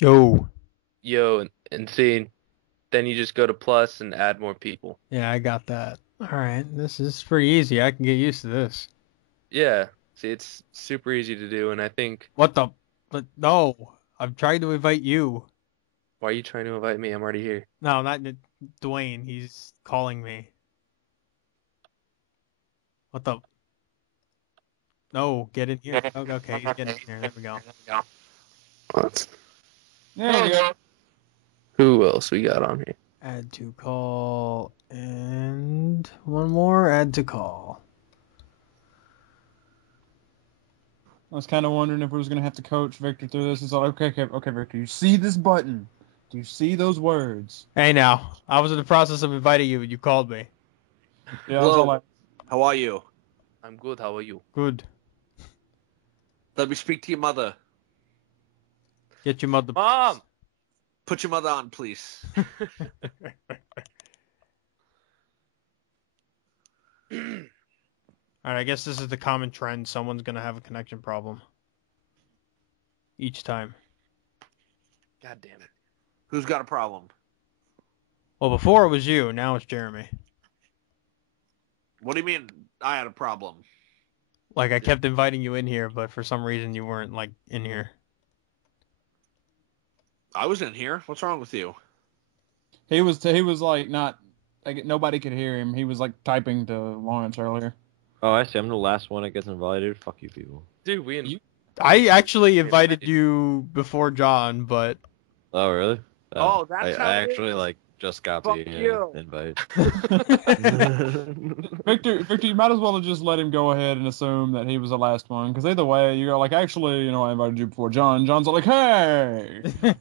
Yo. Yo, and see, then you just go to plus and add more people. Yeah, I got that. All right, this is pretty easy. I can get used to this. Yeah, see, it's super easy to do, and I think, What the? But no, I'm trying to invite you. why are you trying to invite me? I'm already here. No, not Dwayne. He's calling me. What the? No, get in here. Okay, he's getting in here. There we go. What? There we go. Who else we got on here? Add to call and one more. Add to call. I was kind of wondering if we was gonna have to coach Victor through this. It's like, okay, Victor. You see this button? Do you see those words? Hey, now I was in the process of inviting you, and you called me. Yeah, I was all like, How are you? I'm good. How are you? Good. Let me speak to your mother. Get your mother. Mom! Put your mother on, please. All right, I guess this is the common trend. Someone's gonna have a connection problem each time. God damn it. Who's got a problem? Well, before it was you. Now it's Jeremy. What do you mean I had a problem? Like I kept inviting you in here, but for some reason you weren't like in here. I was in here. What's wrong with you? he was like not like nobody could hear him. He was like typing to Lawrence earlier. Oh, I see. I'm the last one that gets invited. Fuck you people. Dude, we I actually invited you before John, but Oh, really? Oh, that's how I it actually is. just got Fuck the you. invite. Victor, you might as well have just let him go ahead and assume that he was the last one, because either way, you go like, actually, I invited you before John. John's like, hey, it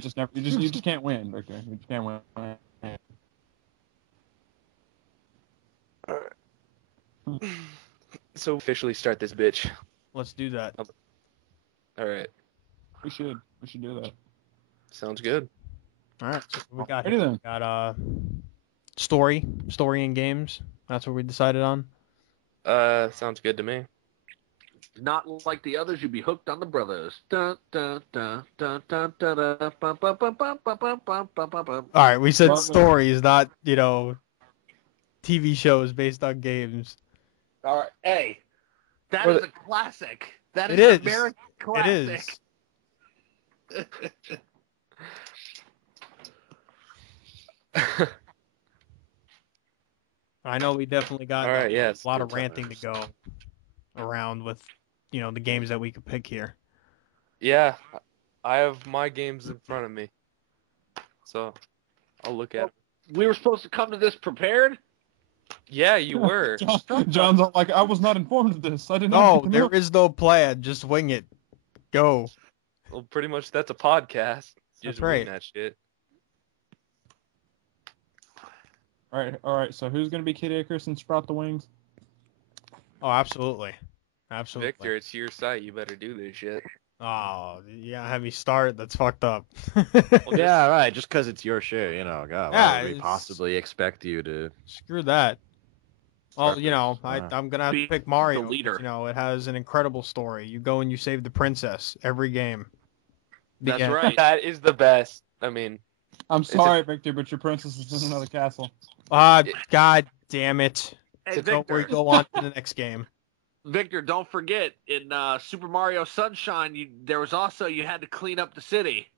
just never, you just can't win, Victor. You just can't win. so officially start this bitch. let's do that. All right, We should do that. sounds good. All right, so what we got Alrighty here. then. We got story and games. That's what we decided on. Sounds good to me. Not like the others, you'd be hooked on the brothers. Dun, dun, dun, dun, dun, dun, dun, bum, bum, bum, bum, bum, bum, bum, bum, bum, bum. All right, we said Well, stories, not TV shows based on games. All right, hey, that What- is a classic. That It is is. an American It classic. is. I know we definitely got All right, yes. a lot good of ranting to times. go around with, the games that we could pick here. Yeah, I have my games in front of me, so I'll look at. 'em. We were supposed to come to this prepared? Yeah, you were. John's all like, I was not informed of this. I did not No, get the there note. is no plan. Just wing it. Go. Well, pretty much that's a podcast. That's Just wing right. that shit. All right. So who's gonna be Kid Icarus and sprout the wings? Oh, absolutely. Absolutely. Victor, it's your site. You better do this shit. Oh, yeah, have me start. That's fucked up. Well, Yeah, right. Just because it's your shit, God. Yeah, Why would we it's- possibly expect you to? Screw that. Well, Purpose. I'm gonna have to Be pick Mario. the leader. 'Cause, it has an incredible story. You go and you save the princess every game. The That's end. right. that is the best. I mean, I'm sorry, Victor, but your princess is in another castle. God damn it. Hey, So don't worry, Victor. go on to the next game. Victor, don't forget, in Super Mario Sunshine, you had to clean up the city.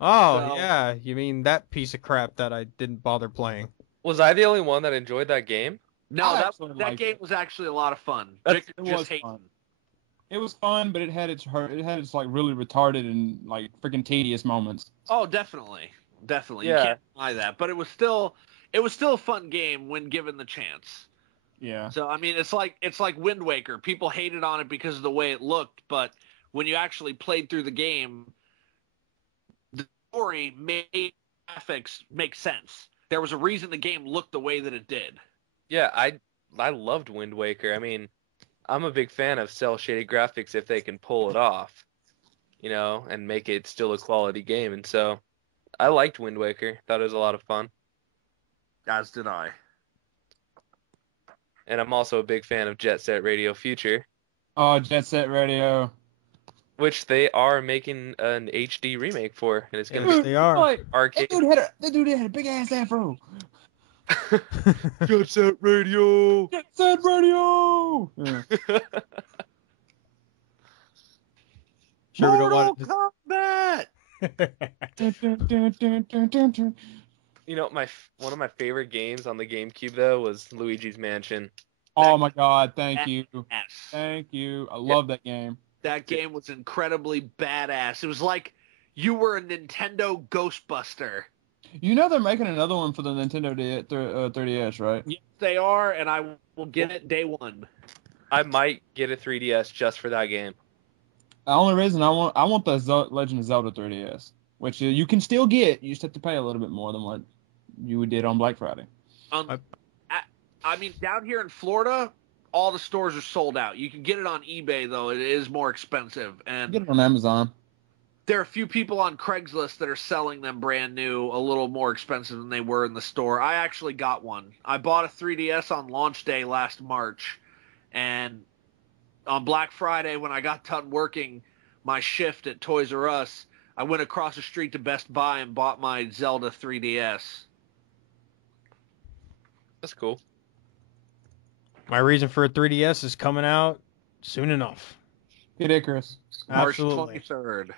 Oh, So- yeah. You mean that piece of crap that I didn't bother playing? was I the only one that enjoyed that game? No, I that actually that liked game it. was actually a lot of fun. That's- Victor It just was hates. fun. It was fun, but it had its like really retarded and like freaking tedious moments. Oh, definitely. You Yeah. can't deny that. But it was still a fun game when given the chance. Yeah. So I mean, it's like Wind Waker. People hated on it because of the way it looked, but when you actually played through the game, the story made graphics make sense. There was a reason the game looked the way that it did. Yeah, I loved Wind Waker. I mean, I'm a big fan of cel shaded graphics if they can pull it off, and make it still a quality game. And so I liked Wind Waker. Thought it was a lot of fun. As did I. And I'm also a big fan of Jet Set Radio Future. Oh, Jet Set Radio. which they are making an HD remake for, and it's gonna Yes, be they are. Like, arcade. that dude had a big ass afro. Jet Set Radio. Get Set Radio. Yeah. Sure, we don't Mortal want Kombat. Dun, dun, dun, dun, dun, dun, dun. You know, one of my favorite games on the GameCube though was Luigi's Mansion. Oh my God! Thank you, Yes. thank you. I love that game. That game was incredibly badass. It was like you were a Nintendo Ghostbuster. You know they're making another one for the Nintendo 3DS, right? Yes, they are, and I will get it day one. I might get a 3DS just for that game. The only reason I want the Legend of Zelda 3DS, which you can still get. You just have to pay a little bit more than what you did on Black Friday. I mean, down here in Florida, all the stores are sold out. You can get it on eBay, though. It is more expensive. And Get it on Amazon. there are a few people on Craigslist that are selling them brand new, a little more expensive than they were in the store. I actually got one. I bought a 3DS on launch day last March, and on Black Friday when I got done working my shift at Toys R Us, I went across the street to Best Buy and bought my Zelda 3DS. That's cool. My reason for a 3DS is coming out soon enough. Get Icarus. Absolutely. March 23rd.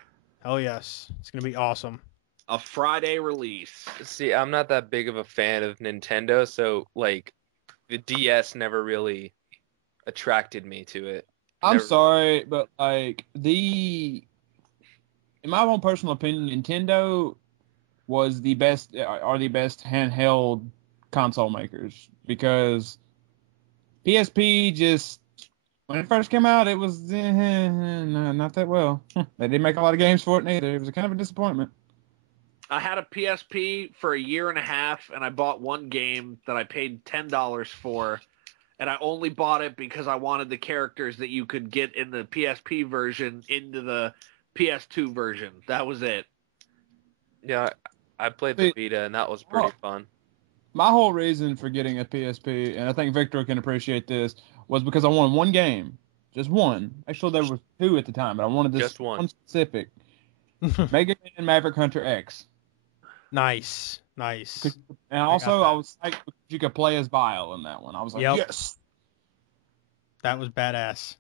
Hell yes. It's going to be awesome. A Friday release. See, I'm not that big of a fan of Nintendo, so like the DS never really attracted me to it. I'm Never- sorry, but like in my own personal opinion, Nintendo was the best handheld console makers because PSP just when it first came out, it was not that well. They didn't make a lot of games for it neither. It was kind of a disappointment. I had a PSP for a year and a half, and I bought one game that I paid $10 for, and I only bought it because I wanted the characters that you could get in the PSP version into the PS2 version. That was it. Yeah, I played the Vita, and that was pretty fun. My whole reason for getting a PSP, and I think Victor can appreciate this, was because I wanted one game. Just one. Actually, there were two at the time, but I wanted this Just one. specific. Mega Man Maverick Hunter X. Nice. Nice. And also, that. I was psyched because you could play as Bile in that one. I was like, Yep. yes! That was badass.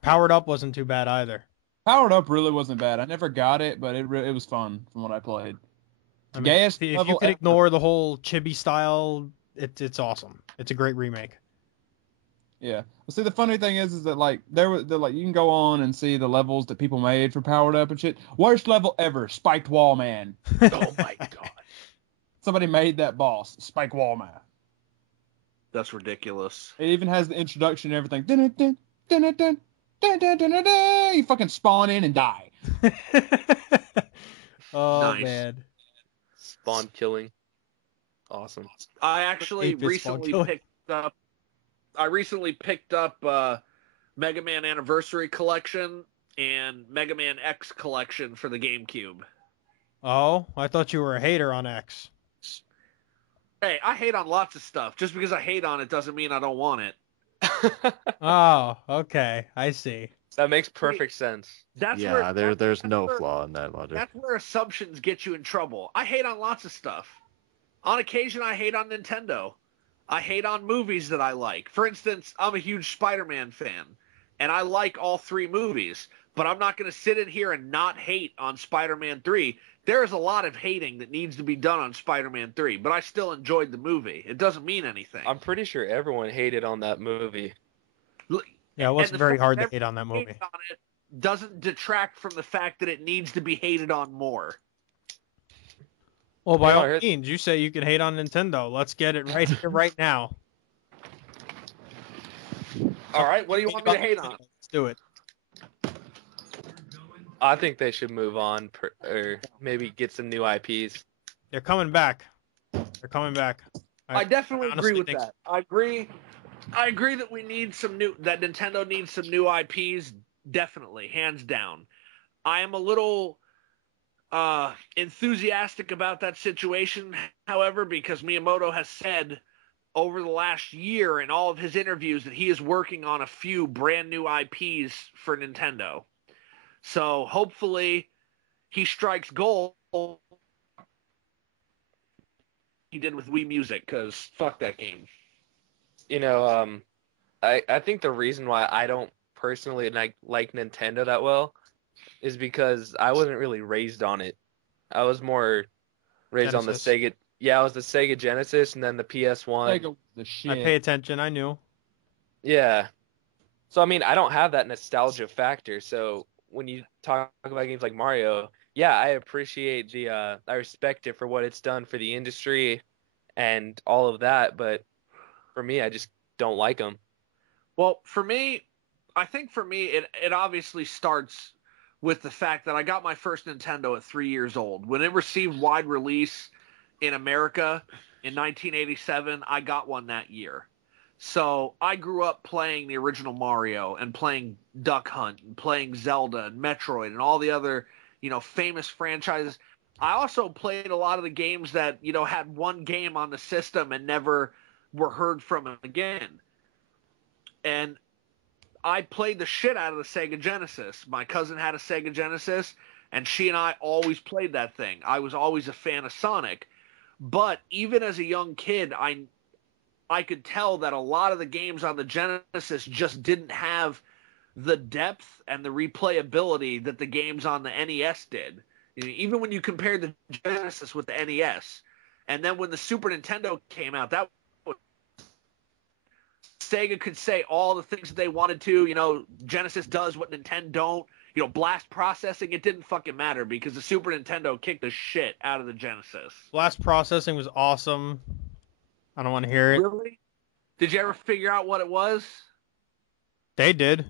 Powered Up wasn't too bad either. Powered Up really wasn't bad. I never got it, but it was fun from what I played. I mean, Gayest if you level could ever. ignore the whole chibi style, it's awesome. It's a great remake. Yeah. Well, see, the funny thing is that like you can go on and see the levels that people made for Powered Up and shit. Worst level ever, Spiked Wall Man. Oh my god. Somebody made that boss, Spike Wall Man. That's ridiculous. It even has the introduction and everything. Dun, dun, dun, dun, dun, dun, dun, dun, dun, dun. You fucking spawn in and die. Oh Nice. man. Spawn killing. Awesome. I actually 8-bit recently spawn picked up Mega Man Anniversary Collection and Mega Man X Collection for the GameCube. Oh, I thought you were a hater on X. Hey, I hate on lots of stuff. Just because I hate on it doesn't mean I don't want it. Oh, okay. I see. That makes perfect sense. That's Yeah, where, there's that's no where- flaw in that logic. That's where assumptions get you in trouble. I hate on lots of stuff. On occasion, I hate on Nintendo. I hate on movies that I like. For instance, I'm a huge Spider-Man fan, and I like all three movies. But I'm not going to sit in here and not hate on Spider-Man 3. There is a lot of hating that needs to be done on Spider-Man 3, but I still enjoyed the movie. It doesn't mean anything. I'm pretty sure everyone hated on that movie. Yeah, it wasn't the very fact hard to that hate on that movie. hating on it doesn't detract from the fact that it needs to be hated on more. Well, by Yeah, all here's- means, you say you can hate on Nintendo. Let's get it right here, right now. All right, what do you want me to hate on? Let's do it. I think they should move on, or maybe get some new IPs. They're coming back. They're coming back. I definitely honestly agree with think that. I agree that we need that Nintendo needs some new IPs, definitely, hands down. I am a little enthusiastic about that situation, however, because Miyamoto has said over the last year in all of his interviews that he is working on a few brand new IPs for Nintendo. So hopefully he strikes gold. He did with Wii Music, because fuck that game. I think the reason why I don't personally like Nintendo that well is because I wasn't really raised on it. I was more raised on the Genesis. Sega. Yeah, I was the Sega Genesis and then the PS1. Sega was the shit. I pay attention. I knew. Yeah. So I mean, I don't have that nostalgia factor. So when you talk about games like Mario, yeah, I appreciate I respect it for what it's done for the industry and all of that. But for me, I just don't like them. Well, for me, I think for me, it obviously starts with the fact that I got my first Nintendo at 3 years old. When it received wide release in America in 1987, I got one that year. So I grew up playing the original Mario and playing Duck Hunt and playing Zelda and Metroid and all the other, famous franchises. I also played a lot of the games that, had one game on the system and never were heard from again. And I played the shit out of the Sega Genesis. My cousin had a Sega Genesis, and she and I always played that thing. I was always a fan of Sonic. But even as a young kid, I could tell that a lot of the games on the Genesis just didn't have the depth and the replayability that the games on the NES did. Even when you compared the Genesis with the NES. And then when the Super Nintendo came out, that was Sega could say all the things that they wanted to. Genesis does what Nintendo don't. Blast processing, it didn't fucking matter because the Super Nintendo kicked the shit out of the Genesis. Blast processing was awesome. I don't want to hear it. Really? Did you ever figure out what it was? They did.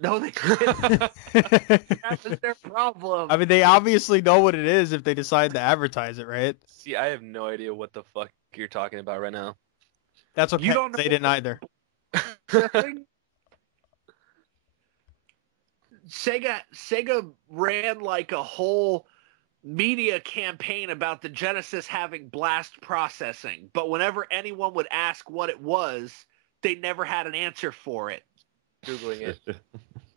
No, they didn't. That was their problem. I mean, they obviously know what it is if they decide to advertise it, right? See, I have no idea what the fuck you're talking about right now. That's okay. You don't know They didn't either. Sega ran like a whole media campaign about the Genesis having blast processing, but whenever anyone would ask what it was, they never had an answer for it. Googling it.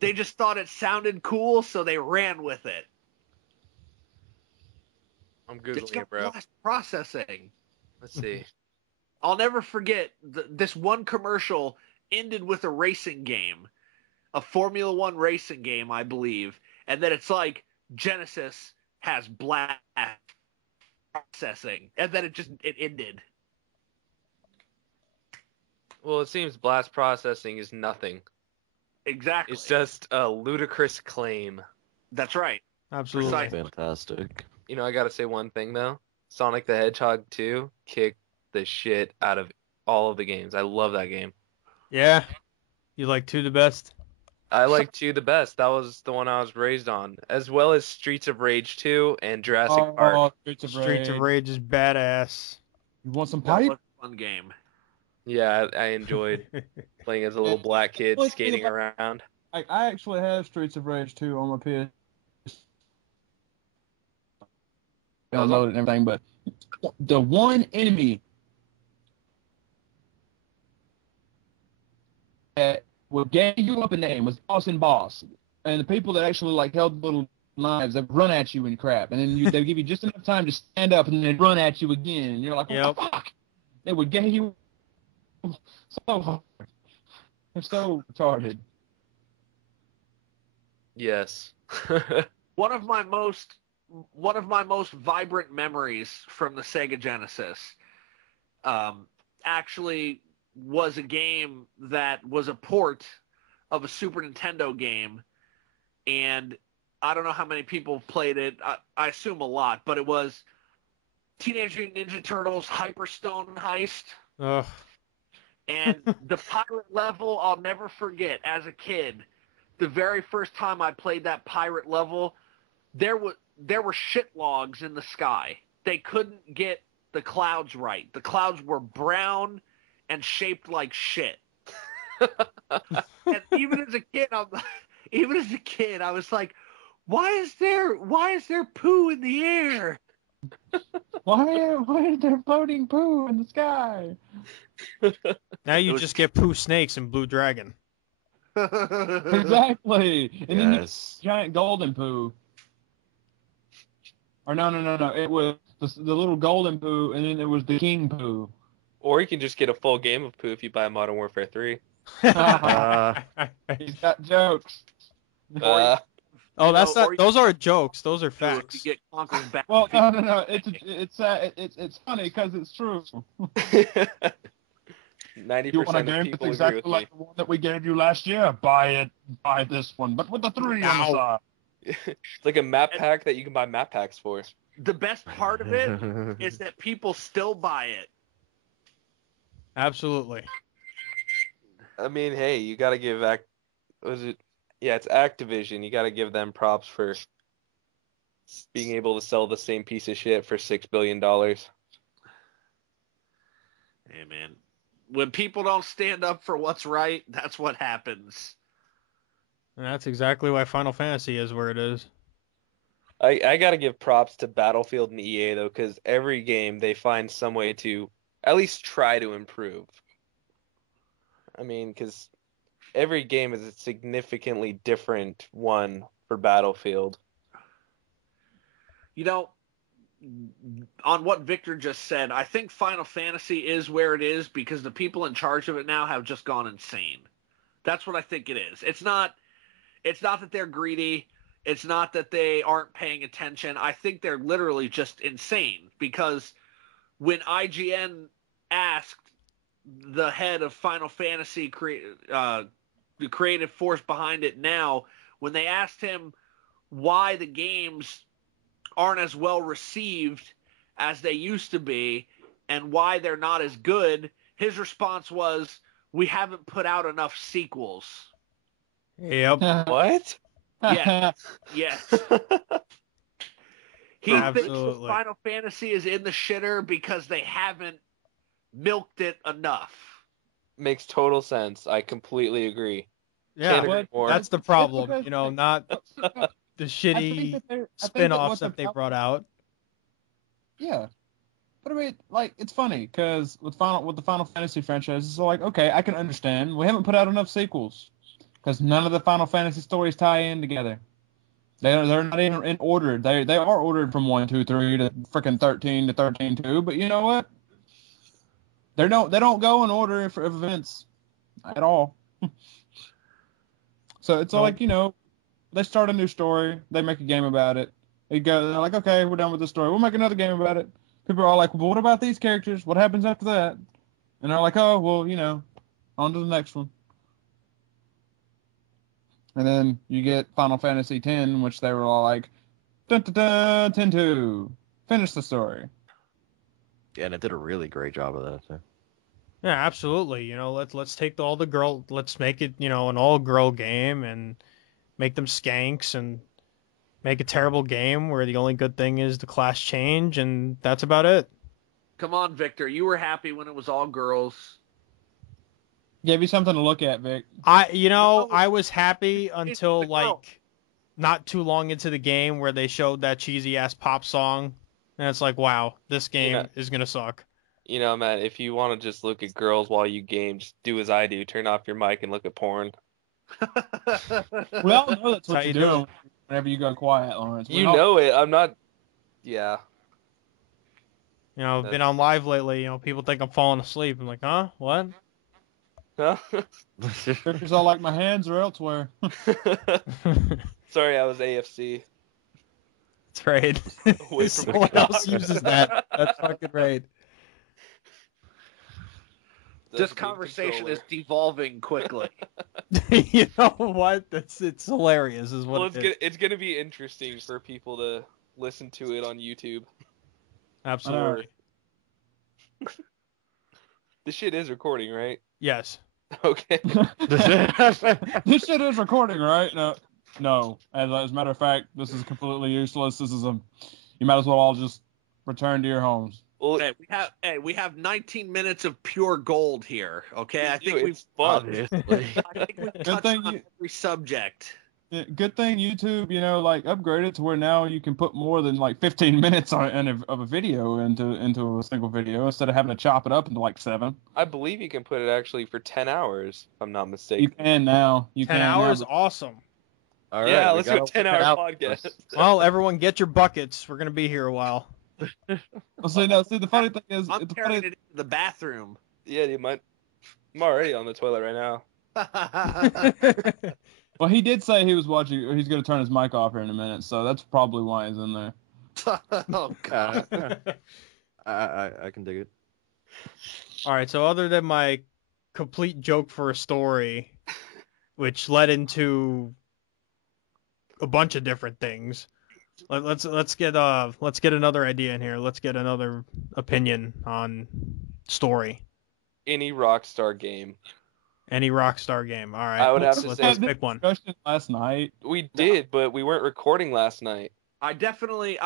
They just thought it sounded cool, so they ran with it. I'm It's Googling got it, bro. blast processing. Let's see. I'll never forget this one commercial ended with a racing game, a Formula One racing game, I believe, and then it's like Genesis has blast processing, and then it ended. Well, it seems blast processing is nothing. Exactly. It's just a ludicrous claim. That's right. Absolutely. Precisely. Fantastic. I gotta say one thing though. Sonic the Hedgehog 2 kicked the shit out of all of the games. I love that game. Yeah. You like 2 the best? I like 2 the best. That was the one I was raised on, as well as Streets of Rage 2 and Jurassic Park. Streets of Rage is badass. You want some That pipe? was a fun game. Yeah, I enjoyed playing as a little black kid Well, skating around. I actually have Streets of Rage 2 on my PS. Downloaded and everything, but the one enemy that would get you up a name was Boss and Boss, and the people that actually held little knives that run at you and crap, and then they give you just enough time to stand up, and then they'd run at you again, and you're like, what Yep. the fuck? They would get you so hard. They're so retarded. Yes. One of my most vibrant memories from the Sega Genesis actually was a game that was a port of a Super Nintendo game, and I don't know how many people played it. I assume a lot, but it was Teenage Mutant Ninja Turtles Hyperstone Heist. Ugh. And the pirate level, I'll never forget as a kid. The very first time I played that pirate level, there were shit logs in the sky. They couldn't get the clouds right. The clouds were brown and shaped like shit. And even as a kid, I was like, why is there poo in the air? Why is there floating poo in the sky? Now you was- just get Pooh Snakes and Blue Dragon. Exactly. And then you Yes. giant golden poo. Or no. It was the little golden poo, and then it was the king poo. Or you can just get a full game of poo if you buy Modern Warfare 3. He's got jokes. Uh, Oh, that's or not. Those are jokes. Those are if you facts. get Conker's back. Well, no. It's funny because it's true. 90% You want a of game that's people agree exactly with like the one that we gave you last year? Buy it. Buy this one, but with the 3 on the Ow. side. me. It's like a map pack that you can buy map packs for. The best part of it is that people still buy it. Absolutely. I mean, hey, you got to give was it? Yeah, it's Activision. You got to give them props for being able to sell the same piece of shit for $6 billion. Hey, man. When people don't stand up for what's right, that's what happens. And that's exactly why Final Fantasy is where it is. I got to give props to Battlefield and EA, though, because every game they find some way to at least try to improve. I mean, because every game is a significantly different one for Battlefield. You know, on what Victor just said, I think Final Fantasy is where it is because the people in charge of it now have just gone insane. That's what I think it is. It's not that they're greedy. It's not that they aren't paying attention. I think they're literally just insane because when IGN asked the head of Final Fantasy, the creative force behind it now, when they asked him why the games aren't as well received as they used to be and why they're not as good, his response was, "We haven't put out enough sequels." Yep. What? Yes. He thinks that Absolutely. Final Fantasy is in the shitter because they haven't milked it enough. Makes total sense. I completely agree. Yeah, Can't agree more. that's the problem. You know, not the I shitty think that what spin-offs the that they problem- brought out. Yeah. But I mean, like, it's funny because with the Final Fantasy franchise, it's like, okay, I can understand. We haven't put out enough sequels because none of the Final Fantasy stories tie in together. They're not even in order. They are ordered from 1, 2, 3 to freaking 13 to 13-2. But you know what? They don't go in order for events at all. So it's Nope. like, they start a new story, they make a game about it. They're like, okay, we're done with this story. We'll make another game about it. People are all like, well, what about these characters? What happens after that? And they're like, oh, well, on to the next one. And then you get Final Fantasy X, which they were all like, dun dun dun, 10-2. Finish the story. Yeah, and it did a really great job of that too. Yeah, absolutely. Let's take let's make it, an all-girl game and make them skanks and make a terrible game where the only good thing is the class change and that's about it. Come on, Victor. You were happy when it was all girls. Give you something to look at, Vic. I was happy the until girl. not too long into the game where they showed that cheesy ass pop song and it's like, wow, this game is going to suck. You know, man, if you want to just look at girls while you game, just do as I do. Turn off your mic and look at porn. We all know that's How what you you do do whenever you go quiet, Lawrence. You know it. I'm not. Yeah. I've been on live lately, people think I'm falling asleep. I'm like, huh? What? Huh? Victor's all like, my hands are elsewhere. Sorry, I was AFC. That's right. Away from the Someone else clock. uses that. That's fucking right. This conversation is devolving quickly. You know what? It's hilarious, is what Well, it is. it's gonna be interesting for people to listen to it on YouTube. Absolutely. This shit is recording, right? Yes. Okay. This shit is recording, right? No. As a matter of fact, this is completely useless. You might as well all just return to your homes. Well, we have 19 minutes of pure gold here. Okay, I think we've fun. Obviously. touched on every subject. Good thing YouTube, like upgraded to where now you can put more than like 15 minutes of a video into a single video instead of having to chop it up into like 7. I believe you can put it actually for 10 hours, if I'm not You mistaken. can now. You 10 can hours, now. awesome. All right, Yeah, we let's do a gotta 10-hour work it out. podcast. Well, everyone get your buckets. We're gonna be here a while. Well, see, the funny thing is, I'm it's carrying funny. it into the bathroom. Yeah, you might. I'm already on the toilet right now. Well, he did say he was watching. He's going to turn his mic off here in a minute, so that's probably why he's in there. Oh god. I can dig it. All right, so other than my complete joke for a story, which led into a bunch of different things, let's get another idea in here. Let's get another opinion on story. Any Rockstar game. Any Rockstar game. All right, I would have to let's say- pick one. Discussion last night. We did, but we weren't recording last night. I definitely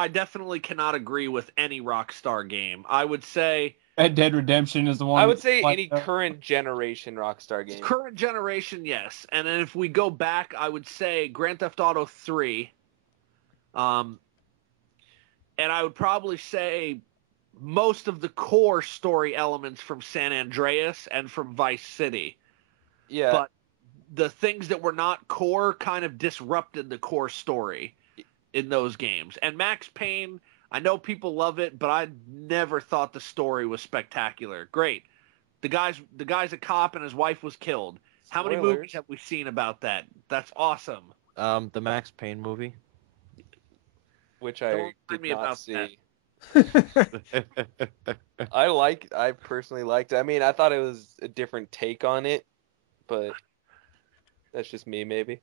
cannot agree with any Rockstar game. I would say Red Dead Redemption is the one. I would say like, any current generation Rockstar game. current generation, yes. And then if we go back, I would say Grand Theft Auto 3. And I would probably say most of the core story elements from San Andreas and from Vice City. Yeah. But the things that were not core kind of disrupted the core story in those games. And Max Payne, I know people love it, but I never thought the story was spectacular. Great. The guy's a cop and his wife was killed. How many Spoilers. movies have we seen about that? That's awesome. The Max Payne movie. Which Don't I remind did me not about see. that. I personally liked it. I mean, I thought it was a different take on it, but that's just me, maybe.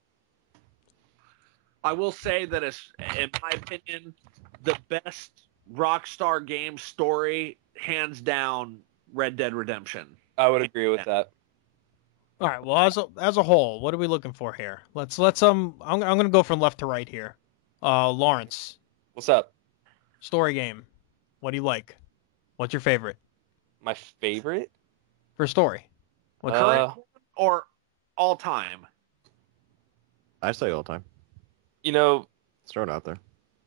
I will say that, in my opinion, the best Rockstar game story, hands down, Red Dead Redemption. I would agree with that. All right. Well, as a whole, what are we looking for here? Let's I'm gonna go from left to right here. Lawrence, What's up? story game. What do you like? What's your favorite My favorite? for story? What's Uh, Or all time. I say all time. You know, Throw it out there.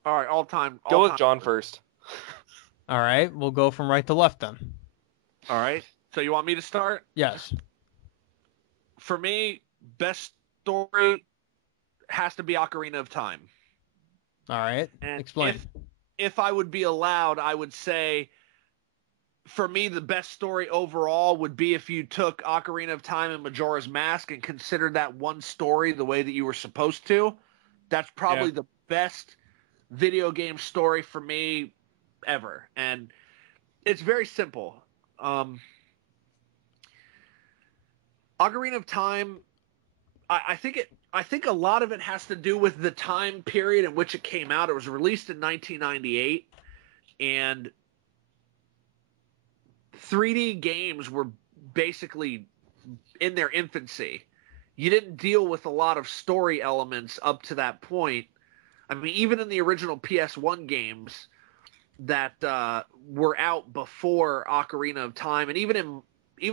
All right, all time. go all with time. John first. all right? We'll go from right to left then. All right. So you want me to start? Yes. For me, best story has to be Ocarina of Time. All right. And Explain. if I would be allowed, I would say for me the best story overall would be if you took Ocarina of Time and Majora's Mask and considered that one story the way that you were supposed to. That's probably the best video game story for me ever. And it's very simple. Ocarina of Time, I think a lot of it has to do with the time period in which it came out. It was released in 1998, and 3D games were basically in their infancy. You didn't deal with a lot of story elements up to that point. I mean, even in the original PS1 games that were out before Ocarina of Time, and even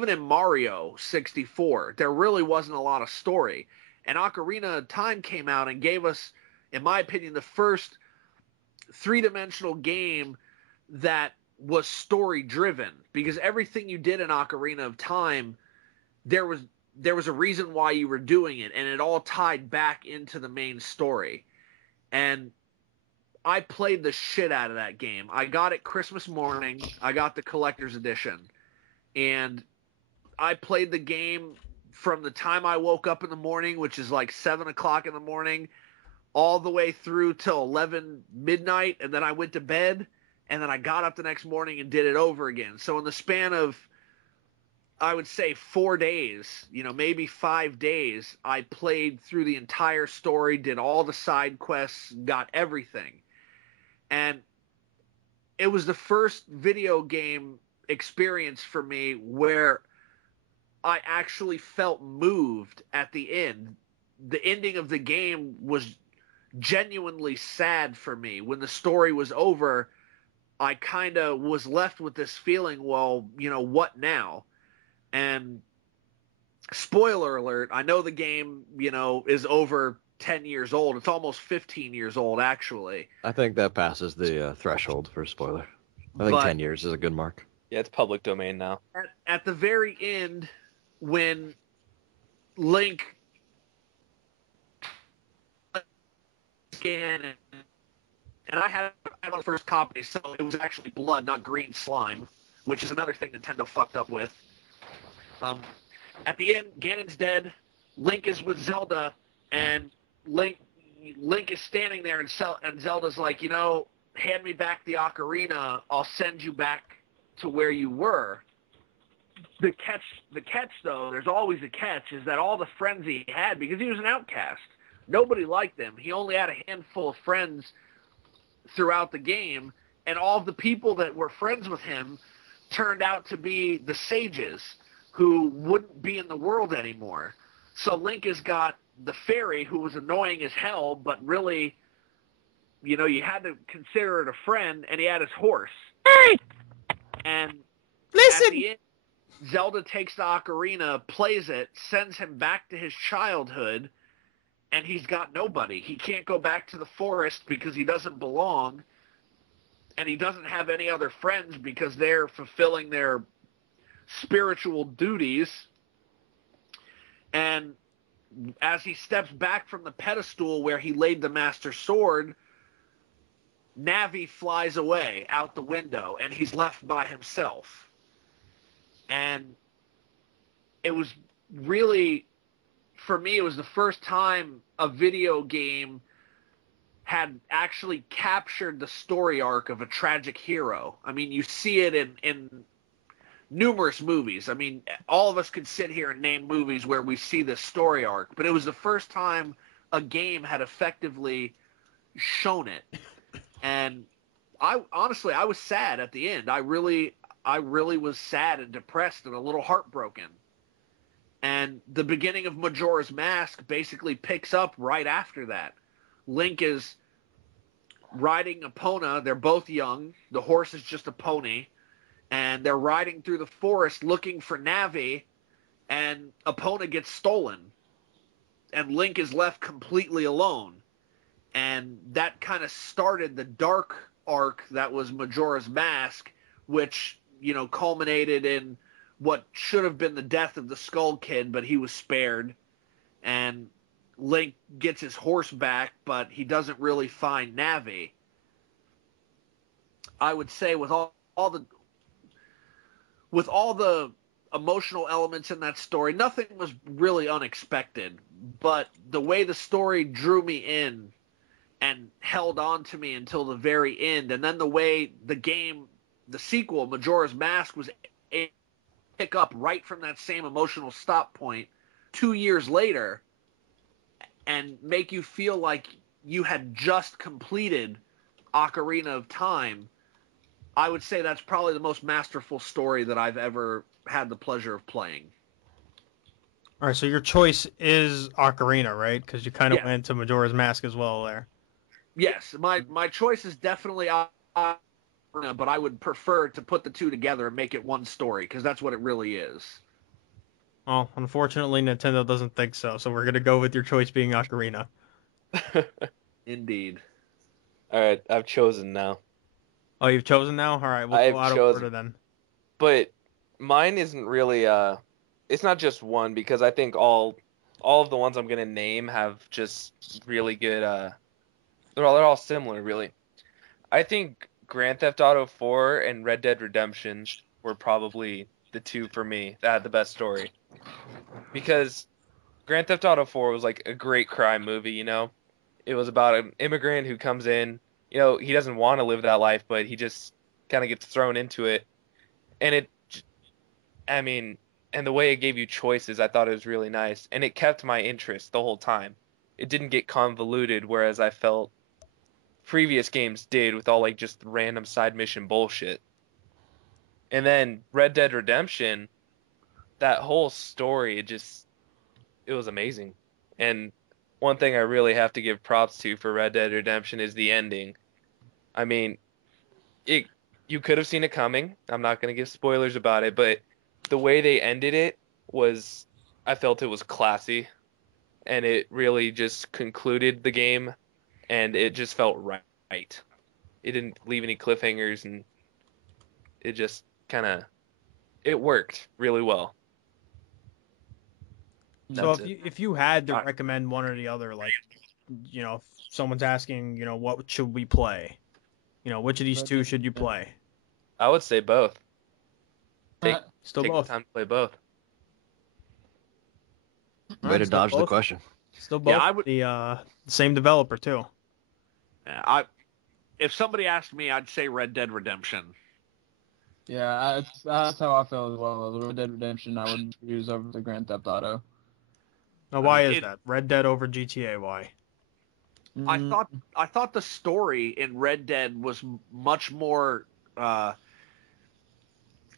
in Mario 64, there really wasn't a lot of story. And Ocarina of Time came out and gave us, in my opinion, the first three-dimensional game that was story-driven. Because everything you did in Ocarina of Time, there was a reason why you were doing it, and it all tied back into the main story. And I played the shit out of that game. I got it Christmas morning. I got the collector's edition. And I played the game from the time I woke up in the morning, which is like 7 o'clock in the morning, all the way through till 11 midnight, and then I went to bed, and then I got up the next morning and did it over again. So in the span of, I would say 4 days, maybe 5 days, I played through the entire story, did all the side quests, got everything. And it was the first video game experience for me where I actually felt moved at the end. The ending of the game was genuinely sad for me. When the story was over, I kind of was left with this feeling, well, what now? And spoiler alert, I know the game, is over 10 years old. It's almost 15 years old, actually. I think that passes the threshold for a spoiler. I think But 10 years is a good mark. Yeah, it's public domain now. at the very end, when Link scan and I had one of the first copies, so it was actually blood, not green slime, which is another thing Nintendo fucked up with. At the end, Ganon's dead. Link is with Zelda, and Link is standing there, and Zelda's like, hand me back the ocarina. I'll send you back to where you were. The catch, though, there's always a catch, is that all the friends he had, because he was an outcast, nobody liked him. He only had a handful of friends throughout the game, and all of the people that were friends with him turned out to be the sages who wouldn't be in the world anymore. So Link has got the fairy, who was annoying as hell, but really, you had to consider it a friend, and he had his horse. And Listen! at the end, Zelda takes the ocarina, plays it, sends him back to his childhood, and he's got nobody. He can't go back to the forest because he doesn't belong, and he doesn't have any other friends because they're fulfilling their spiritual duties. And as he steps back from the pedestal where he laid the Master Sword, Navi flies away out the window, and he's left by himself. And it was really, for me, it was the first time a video game had actually captured the story arc of a tragic hero. I mean, you see it in numerous movies. I mean, all of us could sit here and name movies where we see this story arc, but it was the first time a game had effectively shown it. And I was sad at the end. I really was sad and depressed and a little heartbroken. And the beginning of Majora's Mask basically picks up right after that. Link is riding Epona. They're both young. The horse is just a pony. And they're riding through the forest looking for Navi. And Epona gets stolen. And Link is left completely alone. And that kind of started the dark arc that was Majora's Mask, which, culminated in what should have been the death of the Skull Kid, but he was spared. And Link gets his horse back, but he doesn't really find Navi. I would say with all the emotional elements in that story, nothing was really unexpected. But the way the story drew me in and held on to me until the very end, and then the way the game, the sequel, Majora's Mask, was able to pick up right from that same emotional stop point 2 years later and make you feel like you had just completed Ocarina of Time, I would say that's probably the most masterful story that I've ever had the pleasure of playing. All right, so your choice is Ocarina, right? Because you kind of Yeah. went to Majora's Mask as well there. Yes, my choice is definitely Ocarina, but I would prefer to put the two together and make it one story, because that's what it really is. Well, unfortunately, Nintendo doesn't think so, so we're going to go with your choice being Ocarina. Indeed. All right, I've chosen now. Oh, you've chosen now? All right, we'll I've go out of chosen. order then. But mine isn't really it's not just one, because I think all of the ones I'm gonna name have just really good they're all similar, really. I think Grand Theft Auto 4 and Red Dead Redemption were probably the two for me that had the best story. Because Grand Theft Auto 4 was like a great crime movie, It was about an immigrant who comes in, he doesn't want to live that life, but he just kind of gets thrown into it. And and the way it gave you choices, I thought it was really nice. And it kept my interest the whole time. It didn't get convoluted, whereas I felt previous games did with all like just random side mission bullshit. And then Red Dead Redemption, that whole story, it was amazing. And one thing I really have to give props to for Red Dead Redemption is the ending. I mean, you could have seen it coming. I'm not going to give spoilers about it, but the way they ended it I felt it was classy. and it really just concluded the game, and it just felt right. It didn't leave any cliffhangers, and it just kind of it worked really well. So That's if it. you had to Alright. recommend one or the other, like, if someone's asking, what should we play? Which of these Red two Dead should you Redemption. play? I would say both. Take Still take both. the time to play both. All Way right, to still dodge the both. question. Still Yeah, both. I would. The same developer too. If somebody asked me, I'd say Red Dead Redemption. Yeah, that's how I feel as well. The Red Dead Redemption I would use over the Grand Theft Auto. Now, why mean, is that? Red Dead over GTA? Why? Mm, I thought the story in Red Dead was much more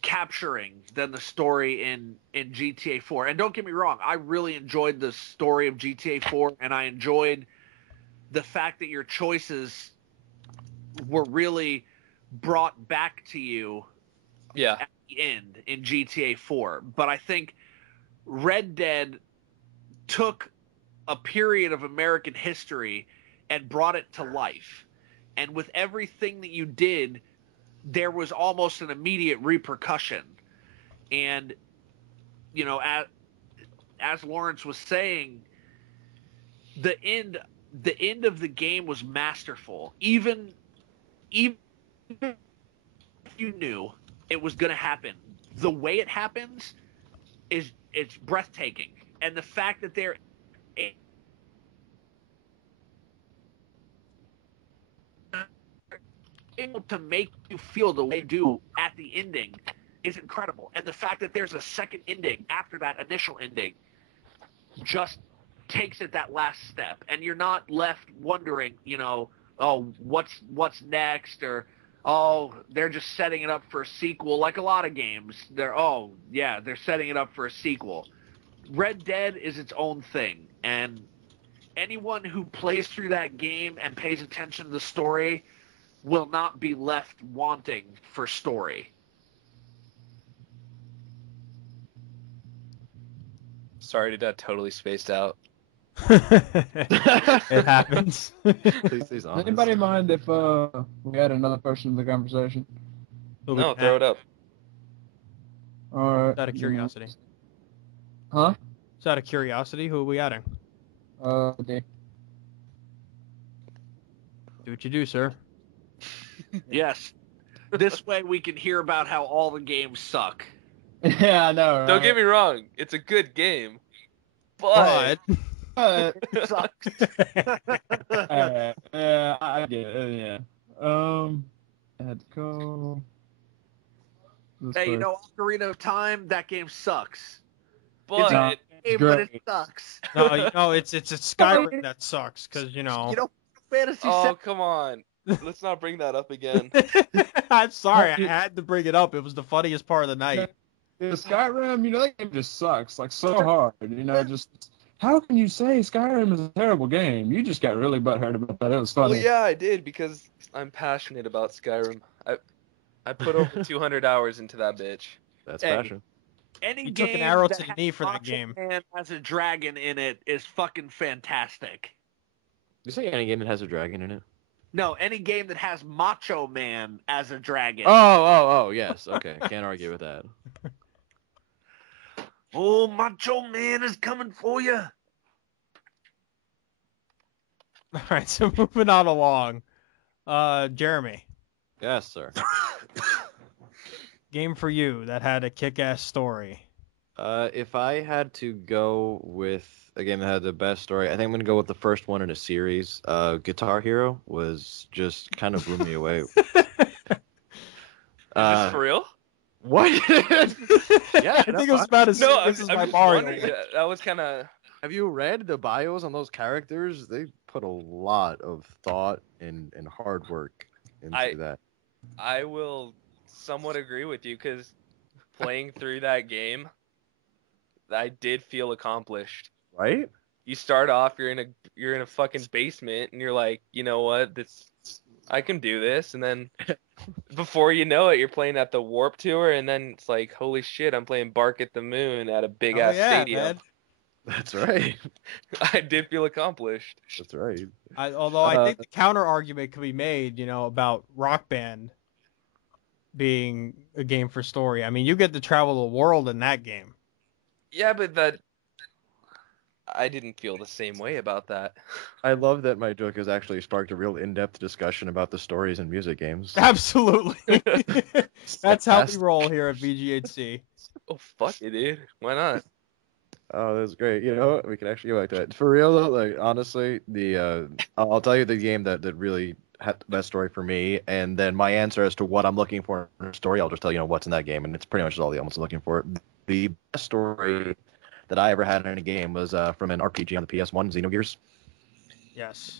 capturing than the story in GTA 4. And don't get me wrong, I really enjoyed the story of GTA 4, and I enjoyed the fact that your choices were really brought back to you Yeah. at the end in GTA 4. But I think Red Dead took a period of American history and brought it to life. And with everything that you did, there was almost an immediate repercussion. And, as Lawrence was saying, the end of the game was masterful. Even if you knew it was going to happen, the way it happens it's breathtaking. And the fact that they're able to make you feel the way they do at the ending is incredible. And the fact that there's a second ending after that initial ending just takes it that last step, and you're not left wondering, oh, what's next, or oh, they're just setting it up for a sequel. Like a lot of games, they're setting it up for a sequel. Red Dead is its own thing, and anyone who plays through that game and pays attention to the story will not be left wanting for story. Sorry, did that totally spaced out? It happens. Please, honest. Anybody mind if we add another person to the conversation? Who we No, can throw add? it up. All right. Out of curiosity. Huh? Just out of curiosity, who are we adding? D. Do what you do, sir. Yes. This way we can hear about how all the games suck. Yeah, I know. Right? Don't get me wrong, it's a good game, but But, It sucks. yeah, I get it. Yeah. Had to go. Hey, Ocarina of Time, that game sucks. but No, it's But it great. sucks. No, it's Skyrim that sucks because Fantasy oh, come on. Let's not bring that up again. I'm sorry, I had to bring it up. It was the funniest part of the night. Yeah, Skyrim, that game just sucks, like so hard. Just how can you say Skyrim is a terrible game? You just got really butthurt about that. It was funny. Well, yeah, I did because I'm passionate about Skyrim. I put over 200 hours into that bitch. That's Hey. passion. Any You game took an arrow that to the has knee for that Macho game. Man as a dragon in it is fucking fantastic. You say any game that has a dragon in it? No, any game that has Macho Man as a dragon. Oh, yes. Okay, can't argue with that. Oh, Macho Man is coming for you. All right, so moving on along. Jeremy, Yes, sir. game for you that had a kick-ass story. If I had to go with a game that had the best story, I think I'm gonna go with the first one in a series. Guitar Hero was just kind of blew me away. Is this for real? What? Yeah, I think it was about as No, serious as I'm my just Mario. wondering. That was kind of. Have you read the bios on those characters? They put a lot of thought and hard work into that. I will somewhat agree with you because playing through that game, I did feel accomplished. Right? You start off, you're in a fucking basement, and you're like, you know what, I can do this, and then before you know it, you're playing at the Warp Tour, and then it's like, holy shit, I'm playing Bark at the Moon at a big ass stadium. Man. That's right. I did feel accomplished. That's right. Although I think the counter argument could be made, about Rock Band being a game for story. I mean, you get to travel the world in that game. Yeah, but I didn't feel the same way about that. I love that my joke has actually sparked a real in-depth discussion about the stories in music games. Absolutely. That's how we Fantastic. roll here at V.G.H.C. Oh fuck it, dude. Why not? Oh, that's great. You know what? We can actually go back to that. For real though, like honestly, I'll tell you the game that really had the best story for me, and then my answer as to what I'm looking for in a story, I'll just tell you know what's in that game, and it's pretty much all the elements I'm looking for. The best story that I ever had in a game was from an RPG on the PS1, Xenogears. Yes.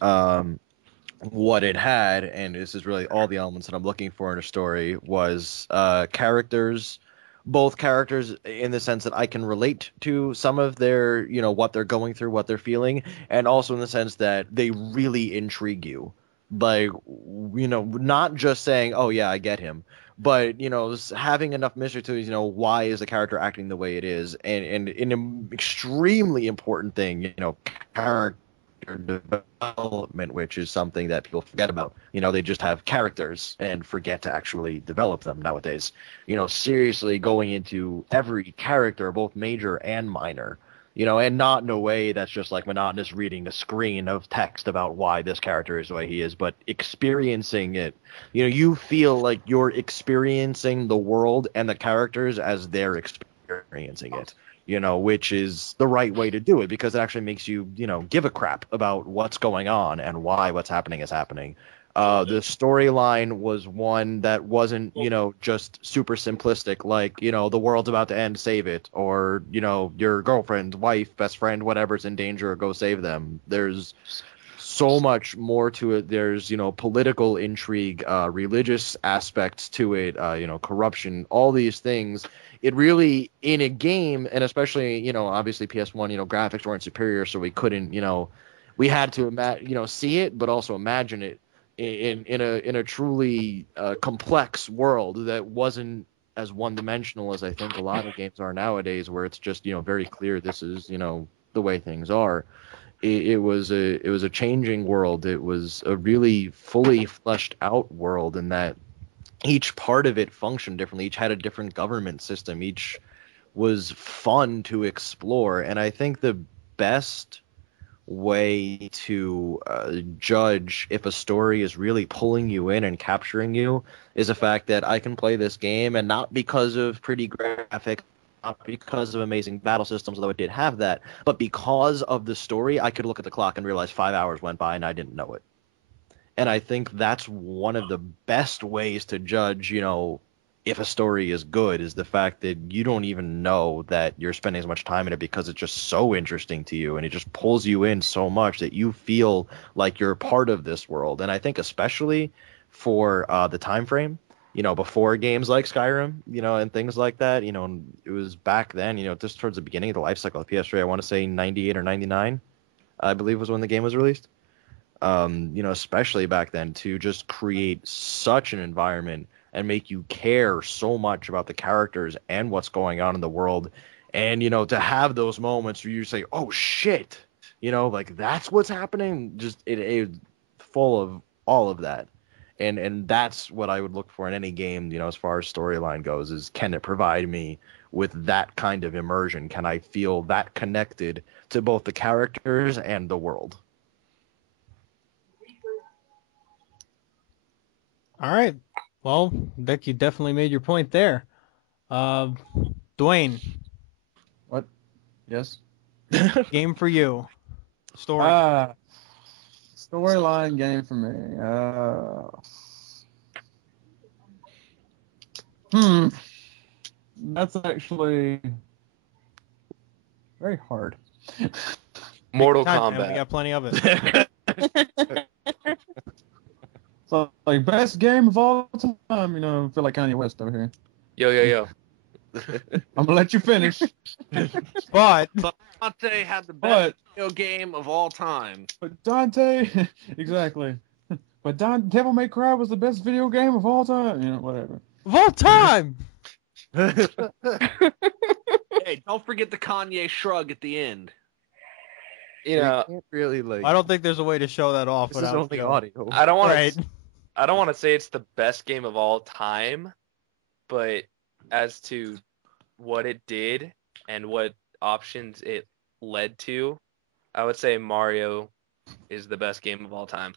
What it had, and this is really all the elements that I'm looking for in a story, was characters, both characters in the sense that I can relate to some of their, what they're going through, what they're feeling, and also in the sense that they really intrigue you. Like, not just saying, oh yeah, I get him, but, having enough mystery to, why is the character acting the way it is, and an extremely important thing, character development, which is something that people forget about. They just have characters and forget to actually develop them nowadays. Seriously going into every character, both major and minor, and not in a way that's just like monotonous reading the screen of text about why this character is the way he is, but experiencing it. You feel like you're experiencing the world and the characters as they're experiencing it, which is the right way to do it because it actually makes you, give a crap about what's going on and why what's happening is happening. The storyline was one that wasn't, just super simplistic, like, the world's about to end, save it, or, your girlfriend, wife, best friend, whatever's in danger, go save them. There's so much more to it. There's, political intrigue, religious aspects to it, corruption, all these things. It really, in a game, and especially, obviously PS1, graphics weren't superior, so we couldn't, we had to see it, but also imagine it in a truly complex world that wasn't as one-dimensional as I think a lot of games are nowadays, where it's just, very clear this is, the way things are. It was a changing world. It was a really fully fleshed out world, in that each part of it functioned differently. Each had a different government system. Each was fun to explore. And I think the best way to judge if a story is really pulling you in and capturing you is the fact that I can play this game, and not because of pretty graphics, not because of amazing battle systems, although it did have that, but because of the story. I could look at the clock and realize 5 hours went by and I didn't know it. And I think that's one of the best ways to judge, if a story is good, is the fact that you don't even know that you're spending as much time in it because it's just so interesting to you, and it just pulls you in so much that you feel like you're part of this world. And I think especially for the time frame, before games like Skyrim, and things like that, and it was back then, just towards the beginning of the life cycle of PS3, I want to say 98 or 99, I believe was when the game was released. Especially back then, to just create such an environment and make you care so much about the characters and what's going on in the world. And, to have those moments where you say, oh shit, like that's what's happening. Just it full of all of that. And that's what I would look for in any game, as far as storyline goes, is can it provide me with that kind of immersion? Can I feel that connected to both the characters and the world? All right. Well, Vic, you definitely made your point there. Dwayne, What? Yes. game for you. Story. Storyline game for me. That's actually very hard. Mortal Time, man. We Kombat. got plenty of it. So, like, best game of all time, I feel like Kanye West over here. Yo. I'm gonna let you finish. But Dante had the best video game of all time. But Dante, exactly. But Devil May Cry was the best video game of all time. Whatever. of all time. Hey, don't forget the Kanye shrug at the end. You We know, can't really like. I don't think there's a way to show that off This is without only Joe. audio. I don't want Right. to. I don't want to say it's the best game of all time, but as to what it did and what options it led to, I would say Mario is the best game of all time,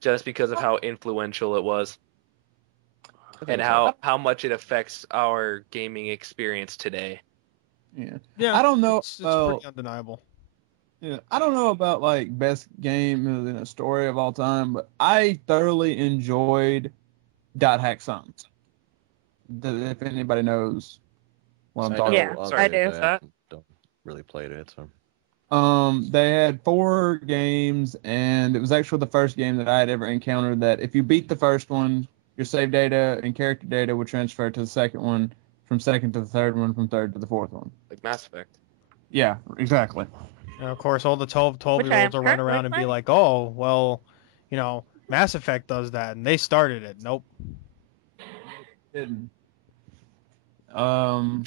just because of how influential it was I think and it's hard. how much it affects our gaming experience today. Yeah. Yeah. I don't know. It's pretty undeniable. Yeah, I don't know about like best game in a story of all time, but I thoroughly enjoyed Dot Hack Sons. If anybody knows what I'm I talking know Yeah, of I it. do. I don't really play it, so. about. They had 4 games, and it was actually the first game that I had ever encountered that if you beat the first one, your save data and character data would transfer to the second one, from second to the third one, from third to the fourth one. Like Mass Effect. Yeah, exactly. And of course, all the 12 Which I am year olds will run currently around and be playing. like, oh, well, Mass Effect does that, and they started it. Nope. Didn't. Yeah.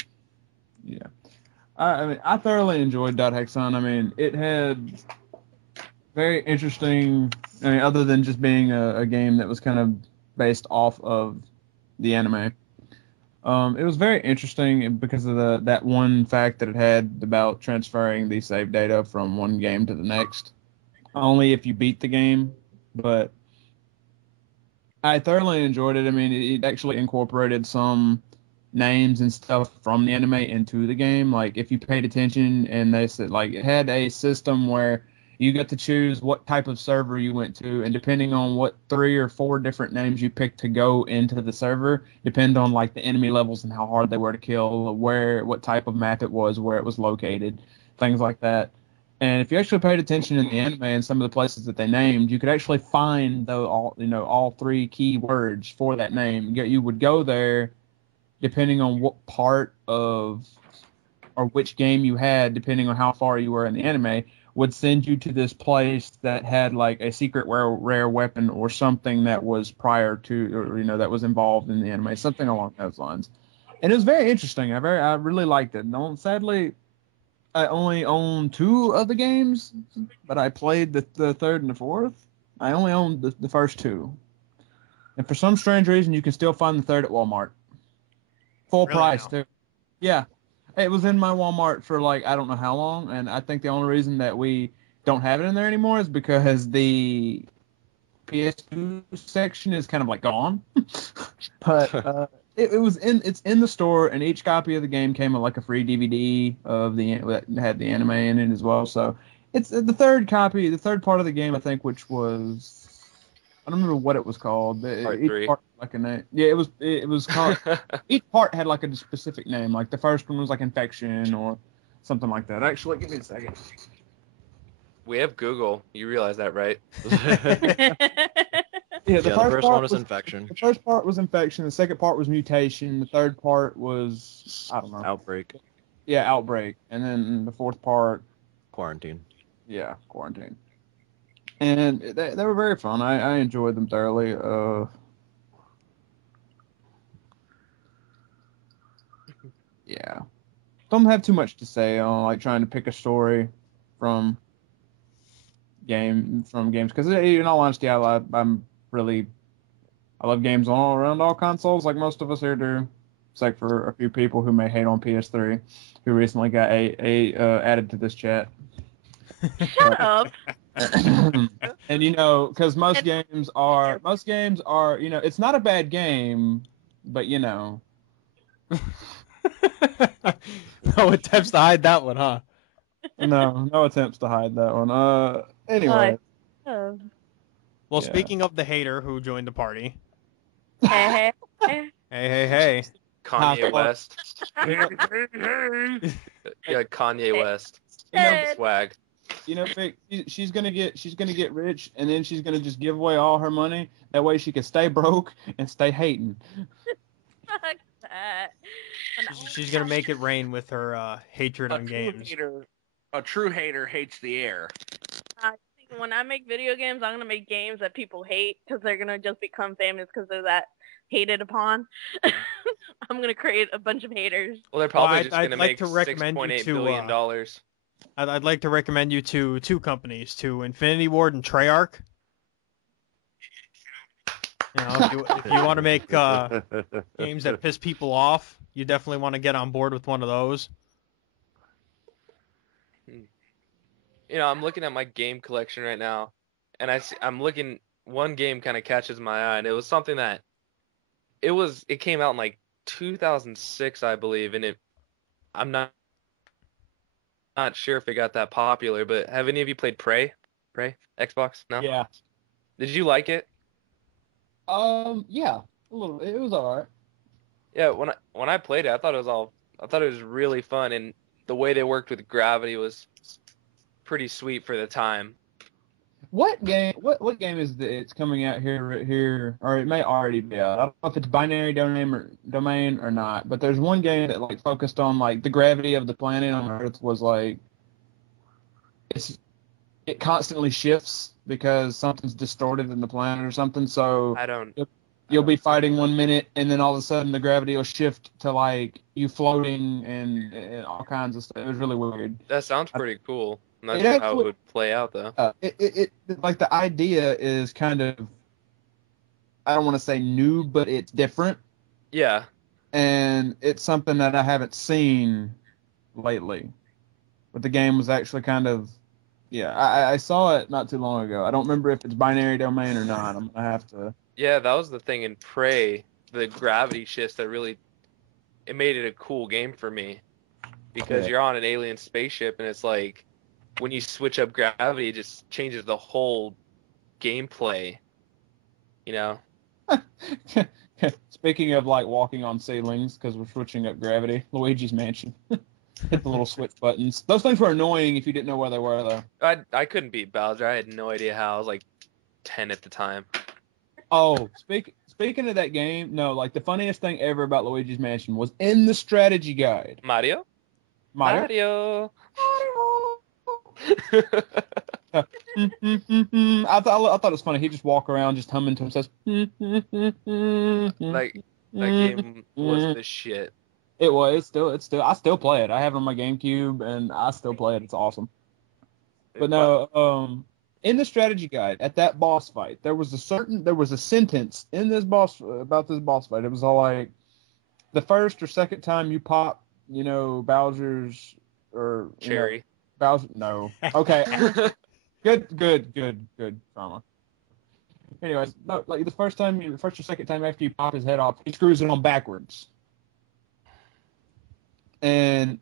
I mean, I thoroughly enjoyed Dot Hexon. I mean, it had very interesting. I mean, other than just being a game that was kind of based off of the anime, it was very interesting because of that one fact that it had about transferring the save data from one game to the next. Only if you beat the game, but I thoroughly enjoyed it. I mean, it actually incorporated some names and stuff from the anime into the game. Like if you paid attention, and they said like it had a system where you got to choose what type of server you went to, and depending on what 3 or 4 different names you picked to go into the server, depend on like the enemy levels and how hard they were to kill, what type of map it was, where it was located, things like that. And if you actually paid attention in the anime and some of the places that they named, you could actually find all 3 key words for that name. You would go there depending on what part of or which game you had, depending on how far you were in the anime, would send you to this place that had like a secret rare weapon or something that was prior to, or that was involved in the anime, something along those lines. And it was very interesting. I really liked it. No, sadly, I only own 2 of the games, but I played the third and the fourth. I only owned the first 2. And for some strange reason, you can still find the third at Walmart. Full Really price, now? too. Yeah. It was in my Walmart for like, I don't know how long. And I think the only reason that we don't have it in there anymore is because the PS2 section is kind of like gone. But it's in the store, and each copy of the game came with like a free DVD that had the anime in it as well. So it's the third part of the game, I think, which was, I don't remember what it was called. Part Each 3. part had like a name. Yeah, it was called. Each part had like a specific name. Like the first one was like infection or something like that. Actually, give me a second. We have Google. You realize that, right? Yeah, The first one was infection. The first part was infection. The second part was mutation. The third part was, I don't know. Outbreak. Yeah, outbreak. And then the fourth part, Quarantine. yeah, quarantine. And they were very fun. I enjoyed them thoroughly. Yeah. Don't have too much to say on like trying to pick a story from games because in all honesty, I love games all around all consoles like most of us here do, except for a few people who may hate on PS3, who recently got added to this chat. Shut up. And because most games are, it's not a bad game, but No attempts to hide that one, huh? no attempts to hide that one. Anyway, Oh. Well, Yeah. speaking of the hater who joined the party, Hey, hey, hey. Kanye Nah, West. Yeah, Kanye West. hey. Swag. Vic, she's gonna get rich, and then she's gonna just give away all her money. That way, she can stay broke and stay hating. Fuck that. She's gonna make it rain with her hatred on games. A true hater hates the air. I think when I make video games, I'm gonna make games that people hate because they're gonna just become famous because they're that hated upon. I'm gonna create a bunch of haters. Well, they're probably I'd just gonna like make to recommend you $6.8 to, billion. I'd like to recommend you to two companies, to Infinity Ward and Treyarch. You know, if you want to make games that piss people off, you definitely want to get on board with one of those. You know, I'm looking at my game collection right now, and I'm looking. One game kind of catches my eye, and it was something that it came out in like 2006, I believe, and I'm not sure if it got that popular, but have any of you played Prey? Prey? Xbox? No? Yeah. Did you like it? Yeah, a little. It was alright. Yeah, when I played it, I thought it was really fun, and the way they worked with gravity was pretty sweet for the time. What game? What game is it? It's coming out here, or it may already be out. I don't know if it's binary domain or not. But there's one game that like focused on like the gravity of the planet on Earth was like it constantly shifts because something's distorted in the planet or something. So I don't. you'll be fighting 1 minute, and then all of a sudden the gravity will shift to like you floating and all kinds of stuff. It was really weird. That sounds pretty cool. I'm not It sure how actually- it would play out though. It like the idea is kind of, I don't want to say new, but it's different, Yeah, and it's something that I haven't seen lately. But the game was actually kind of, yeah, I saw it not too long ago. I don't remember if it's binary domain or not. I'm gonna have to. yeah, that was the thing in Prey, the gravity shifts that really it made it a cool game for me because Yeah. you're on an alien spaceship and it's like when you switch up gravity, it just changes the whole gameplay. You know? Speaking of like walking on ceilings because we're switching up gravity, Luigi's Mansion. Hit the little switch buttons. Those things were annoying if you didn't know where they were, though. I couldn't beat Bowser. I had no idea how. I was like 10 at the time. Oh, speaking of that game, no, like the funniest thing ever about Luigi's Mansion was in the strategy guide. Mario? Mario. Mario. I thought it was funny. He just walk around just humming to himself. Like that game was the shit. It was. It's still. I still play it. I have it on my GameCube, and I still play it. It's awesome. But no, in the strategy guide at that boss fight, there was a sentence in this boss about this boss fight. It was all like, the first or second time you pop, Bowser's or Cherry. Bowser. No. Okay. Good trauma. Anyways, no, like the first or second time after you pop his head off, he screws it on backwards. And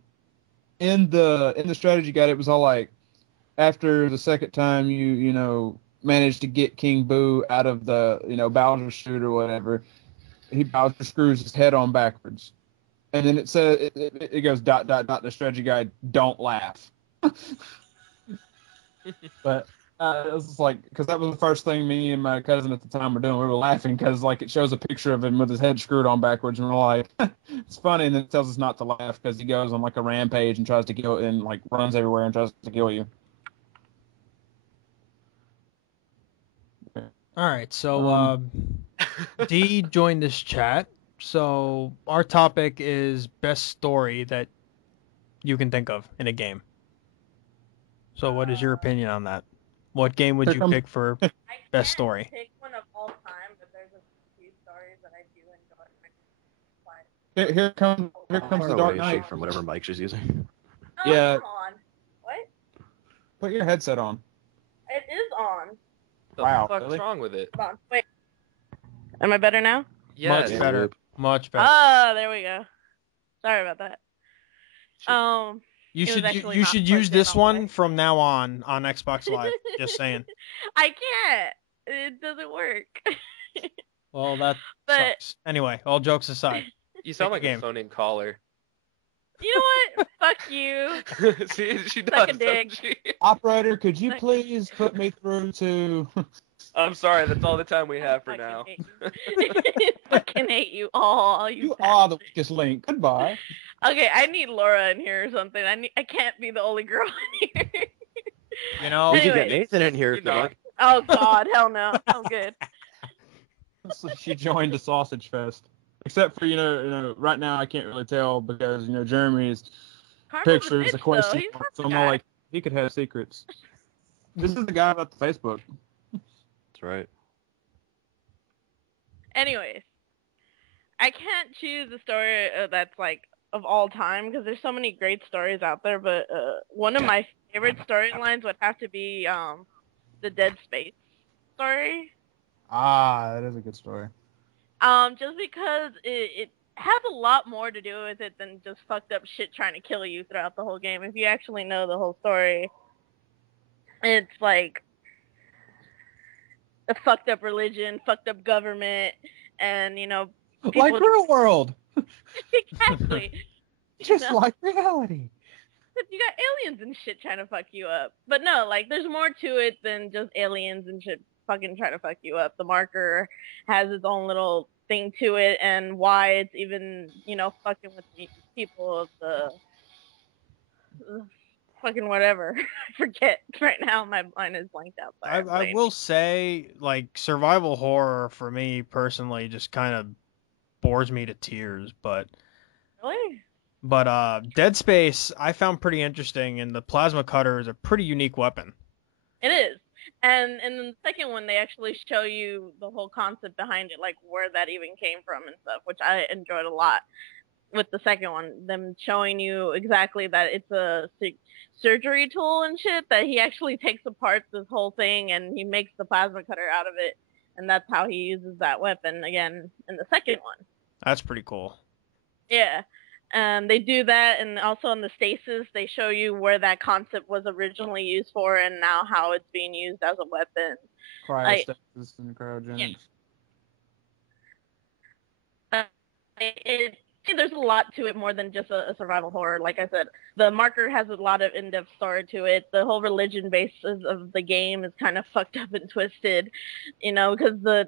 in the strategy guide, it was all like, after the second time you manage to get King Boo out of the Bowser's suit or whatever, Bowser screws his head on backwards, and then it says it goes ... The strategy guide, don't laugh. But it was just like, because that was the first thing me and my cousin at the time were doing. We were laughing because like it shows a picture of him with his head screwed on backwards, and we're like, it's funny. And then it tells us not to laugh because he goes on like a rampage and tries to kill and like runs everywhere and tries to kill you. All right, so D joined this chat. So our topic is best story that you can think of in a game. So what is your opinion on that? What game would you pick for I best can't story? pick one of all time, but there's a few stories that I do enjoy. Here comes How the far Dark away is she Knight. from whatever mic she's using? Oh, Yeah. come on. What? Put your headset on. It is on. The Wow, fuck's really? wrong with it? Hold on. Wait. Am I better now? Yes. Much better. Much better. Oh, there we go. Sorry about that. Shit. You It was should actually you not should plugged use in this all the one way. from now on Xbox Live. Just saying. I can't. It doesn't work. Well, that But sucks. Anyway, all jokes aside. You sound Pick like a a game. phone-in caller. you know what? Fuck you. See, she Suck does, a dick. doesn't she? Operator, could you please put me through to... I'm sorry, that's all the time we have for Fucking now. hate you. Fucking hate you all. You are the weakest link. Goodbye. Okay, I need Laura in here or something. I can't be the only girl in here. You know, We could get Anyways. Nathan in here if You you know. like. Oh God, hell no. I'm good. So she joined the sausage fest. Except for, right now I can't really tell because, Jeremy is Karma's picture a is a bitch, question though. He's mark. not So the I'm guy. like, he could have secrets. This is the guy about the Facebook. That's right. Anyways, I can't choose a story that's like of all time because there's so many great stories out there. But one of my favorite storylines would have to be the Dead Space story. Ah, that is a good story. Just because it has a lot more to do with it than just fucked up shit trying to kill you throughout the whole game. If you actually know the whole story, it's like a fucked up religion, fucked up government, and people Like real world, exactly. just know? like reality. You got aliens and shit trying to fuck you up. But no, like there's more to it than just aliens and shit fucking trying to fuck you up. The marker has its own little thing to it and why it's even, fucking with the people of the fucking whatever. I forget right now. My mind is blanked out. Sorry, I will say, like, survival horror for me personally just kind of bores me to tears, Really? but Dead Space I found pretty interesting, and the plasma cutter is a pretty unique weapon. It is. And in the second one, they actually show you the whole concept behind it, like where that even came from and stuff, which I enjoyed a lot. With the second one, them showing you exactly that it's a surgery tool and shit, that he actually takes apart this whole thing and he makes the plasma cutter out of it, and that's how he uses that weapon again in the second one. That's pretty cool. Yeah. They do that, and also in the stasis, they show you where that concept was originally used for, and now how it's being used as a weapon. Cryostasis and cryogenics. There's a lot to it more than just a survival horror. Like I said, the marker has a lot of in-depth story to it. The whole religion basis of the game is kind of fucked up and twisted, because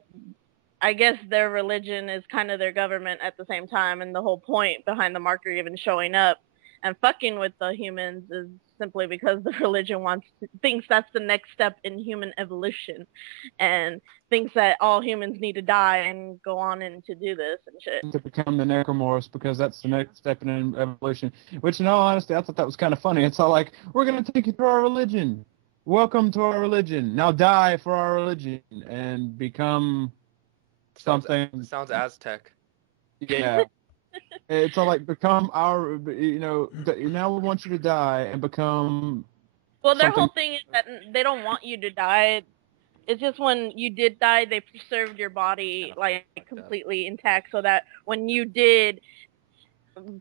I guess their religion is kind of their government at the same time, and the whole point behind the marker even showing up and fucking with the humans is simply because the religion thinks that's the next step in human evolution, and thinks that all humans need to die and go on and to do this and shit. To become the necromorphs because that's the next step in evolution. Which, in all honesty, I thought that was kind of funny. It's all like, we're gonna take you through our religion. Welcome to our religion. Now die for our religion and become something. Sounds Aztec. Yeah. It's all like become our. Now we want you to die and become. Well, their something. whole thing is that they don't want you to die. It's just when you did die, they preserved your body like completely intact, so that when you did,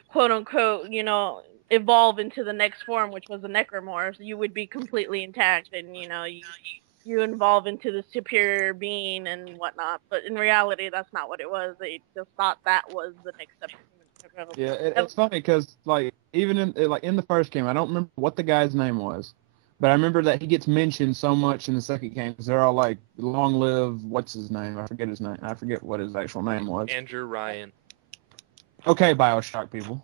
quote unquote, evolve into the next form, which was a necromorph, you would be completely intact, and you evolve into the superior being and whatnot. But in reality, that's not what it was. They just thought that was the next step. Yeah, it's funny because like even in the first game, I don't remember what the guy's name was, but I remember that he gets mentioned so much in the second game because they're all like, "Long live what's his name? I forget his name. I forget what his actual name was." Andrew Ryan. Okay, BioShock people,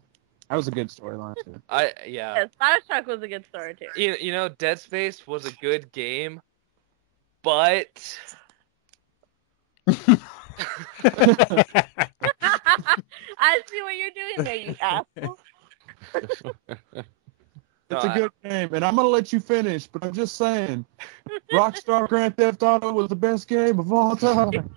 that was a good storyline too. Yes, Bioshock was a good story too. Dead Space was a good game, but I see what you're doing there, you asshole. It's a good game, and I'm gonna let you finish, but I'm just saying, Rockstar Grand Theft Auto was the best game of all time.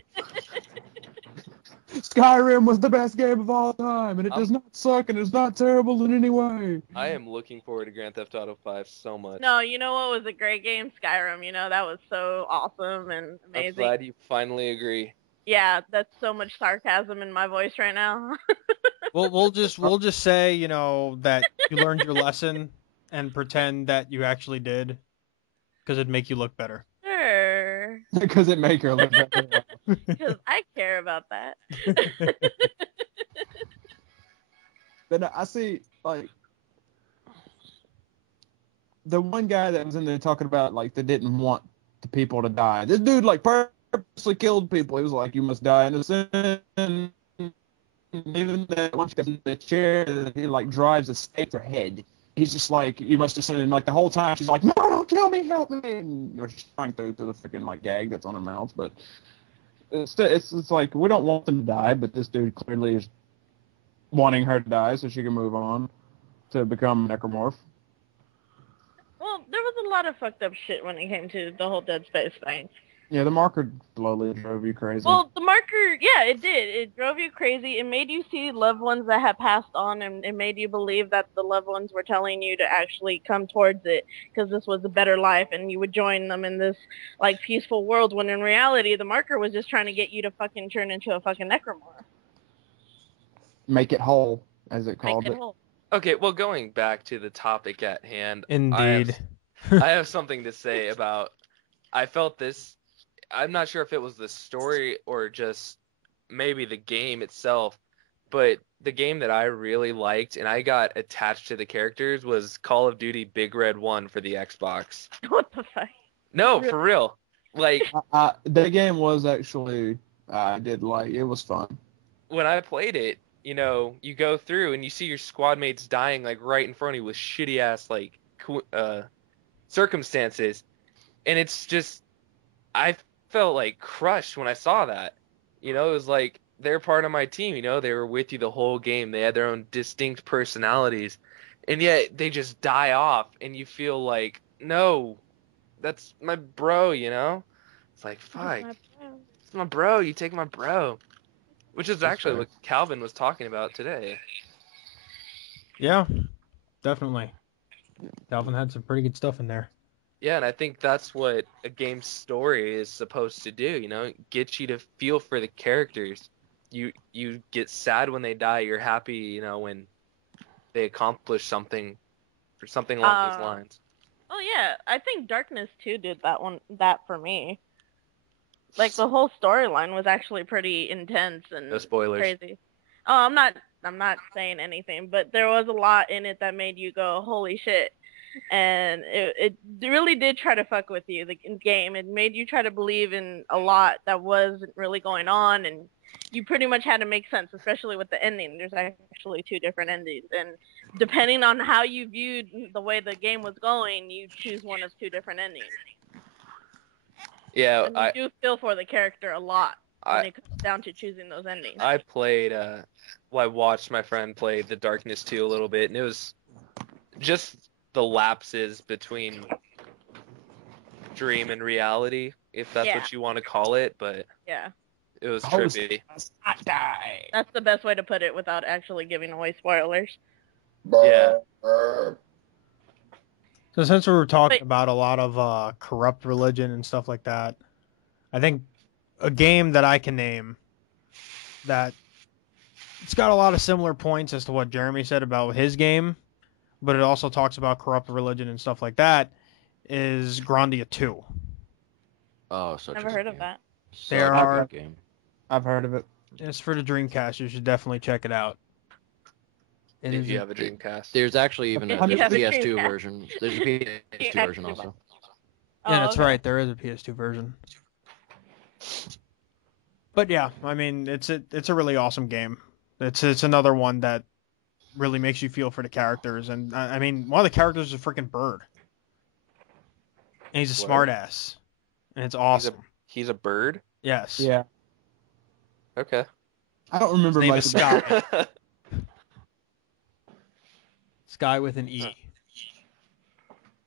Skyrim was the best game of all time, and it does not suck, and it's not terrible in any way. I am looking forward to Grand Theft Auto 5 so much. No, you know what was a great game? Skyrim. That was so awesome and amazing. I'm glad you finally agree. Yeah, that's so much sarcasm in my voice right now. We'll just say, that you learned your lesson and pretend that you actually did, because it'd make you look better. Sure. Because it make her look better. Because I care about that. But I see, like, the one guy that was in there talking about, like, they didn't want the people to die. This dude, like, purposely killed people. He was like, you must die innocent. Even that once he gets in the chair, he, like, drives a stake to her head. He's just like, you must have seen him, like, the whole time. She's like, no, don't kill me, help me. And she's trying to the freaking, like, gag that's on her mouth. But it's like, we don't want them to die, but this dude clearly is wanting her to die so she can move on. to become necromorph. Well, there was a lot of fucked up shit when it came to the whole Dead Space thing. Yeah, the marker slowly drove you crazy. Well, the marker, yeah, it did. It drove you crazy. It made you see loved ones that had passed on, and it made you believe that the loved ones were telling you to actually come towards it because this was a better life, and you would join them in this like peaceful world. When in reality, the marker was just trying to get you to fucking turn into a fucking necromorph. Make it whole, as it called Make it it. whole. Okay, well, going back to the topic at hand, Indeed. I have something to say about. I felt this. I'm not sure if it was the story or just maybe the game itself, but the game that I really liked and I got attached to the characters was Call of Duty Big Red 1 for the Xbox. What the fuck? No, for real. Like, The game was actually, I did like, it was fun. when I played it, you know, you go through and you see your squad mates dying like right in front of you with shitty ass like circumstances, and it's just I felt like crushed when I saw that. You know, it was like they're part of my team, you know, they were with you the whole game. They had their own distinct personalities. And yet they just die off and you feel like, no, that's my bro, you know? It's like, fuck. It's my bro, you take my bro. Which is actually what Calvin was talking about today. Yeah, definitely. Calvin had some pretty good stuff in there. Yeah, and I think that's what a game's story is supposed to do, you know, get you to feel for the characters. You get sad when they die, you're happy, you know, when they accomplish something or something along those lines. Oh yeah, I think Darkness 2 did that for me. Like the whole storyline was actually pretty intense and No spoilers. crazy. Oh, I'm not saying anything, but there was a lot in it that made you go, holy shit. And it really did try to fuck with you, the game. It made you try to believe in a lot that wasn't really going on, and you pretty much had to make sense, especially with the ending. There's actually 2 different endings, and depending on how you viewed the way the game was going, you choose one of 2 different endings. Yeah, and you do feel for the character a lot when it comes down to choosing those endings. I played, I watched my friend play The Darkness 2 a little bit, and it was just the lapses between dream and reality, if that's what you want to call it, but yeah, it was trippy. That's the best way to put it without actually giving away spoilers. Yeah. So since we were talking about a lot of corrupt religion and stuff like that, I think a game that I can name that it's got a lot of similar points as to what Jeremy said about his game, but it also talks about corrupt religion and stuff like that, is Grandia 2. Oh, such Never a heard good of game. that. Such a good game. I've heard of it. It's for the Dreamcast. You should definitely check it out. If you have a Dreamcast. There's actually even If there's you a have a PS2 Dreamcast. version. There's a PS2 version also. Yeah, that's okay. right. There is a PS2 version. But yeah, I mean, it's a really awesome game. It's another one that really makes you feel for the characters, and I mean, one of the characters is a freaking bird, and he's a Word. smartass, and it's awesome. He's a bird? Yes. Yeah. Okay. I don't remember His name much is about Sky. Sky with an E.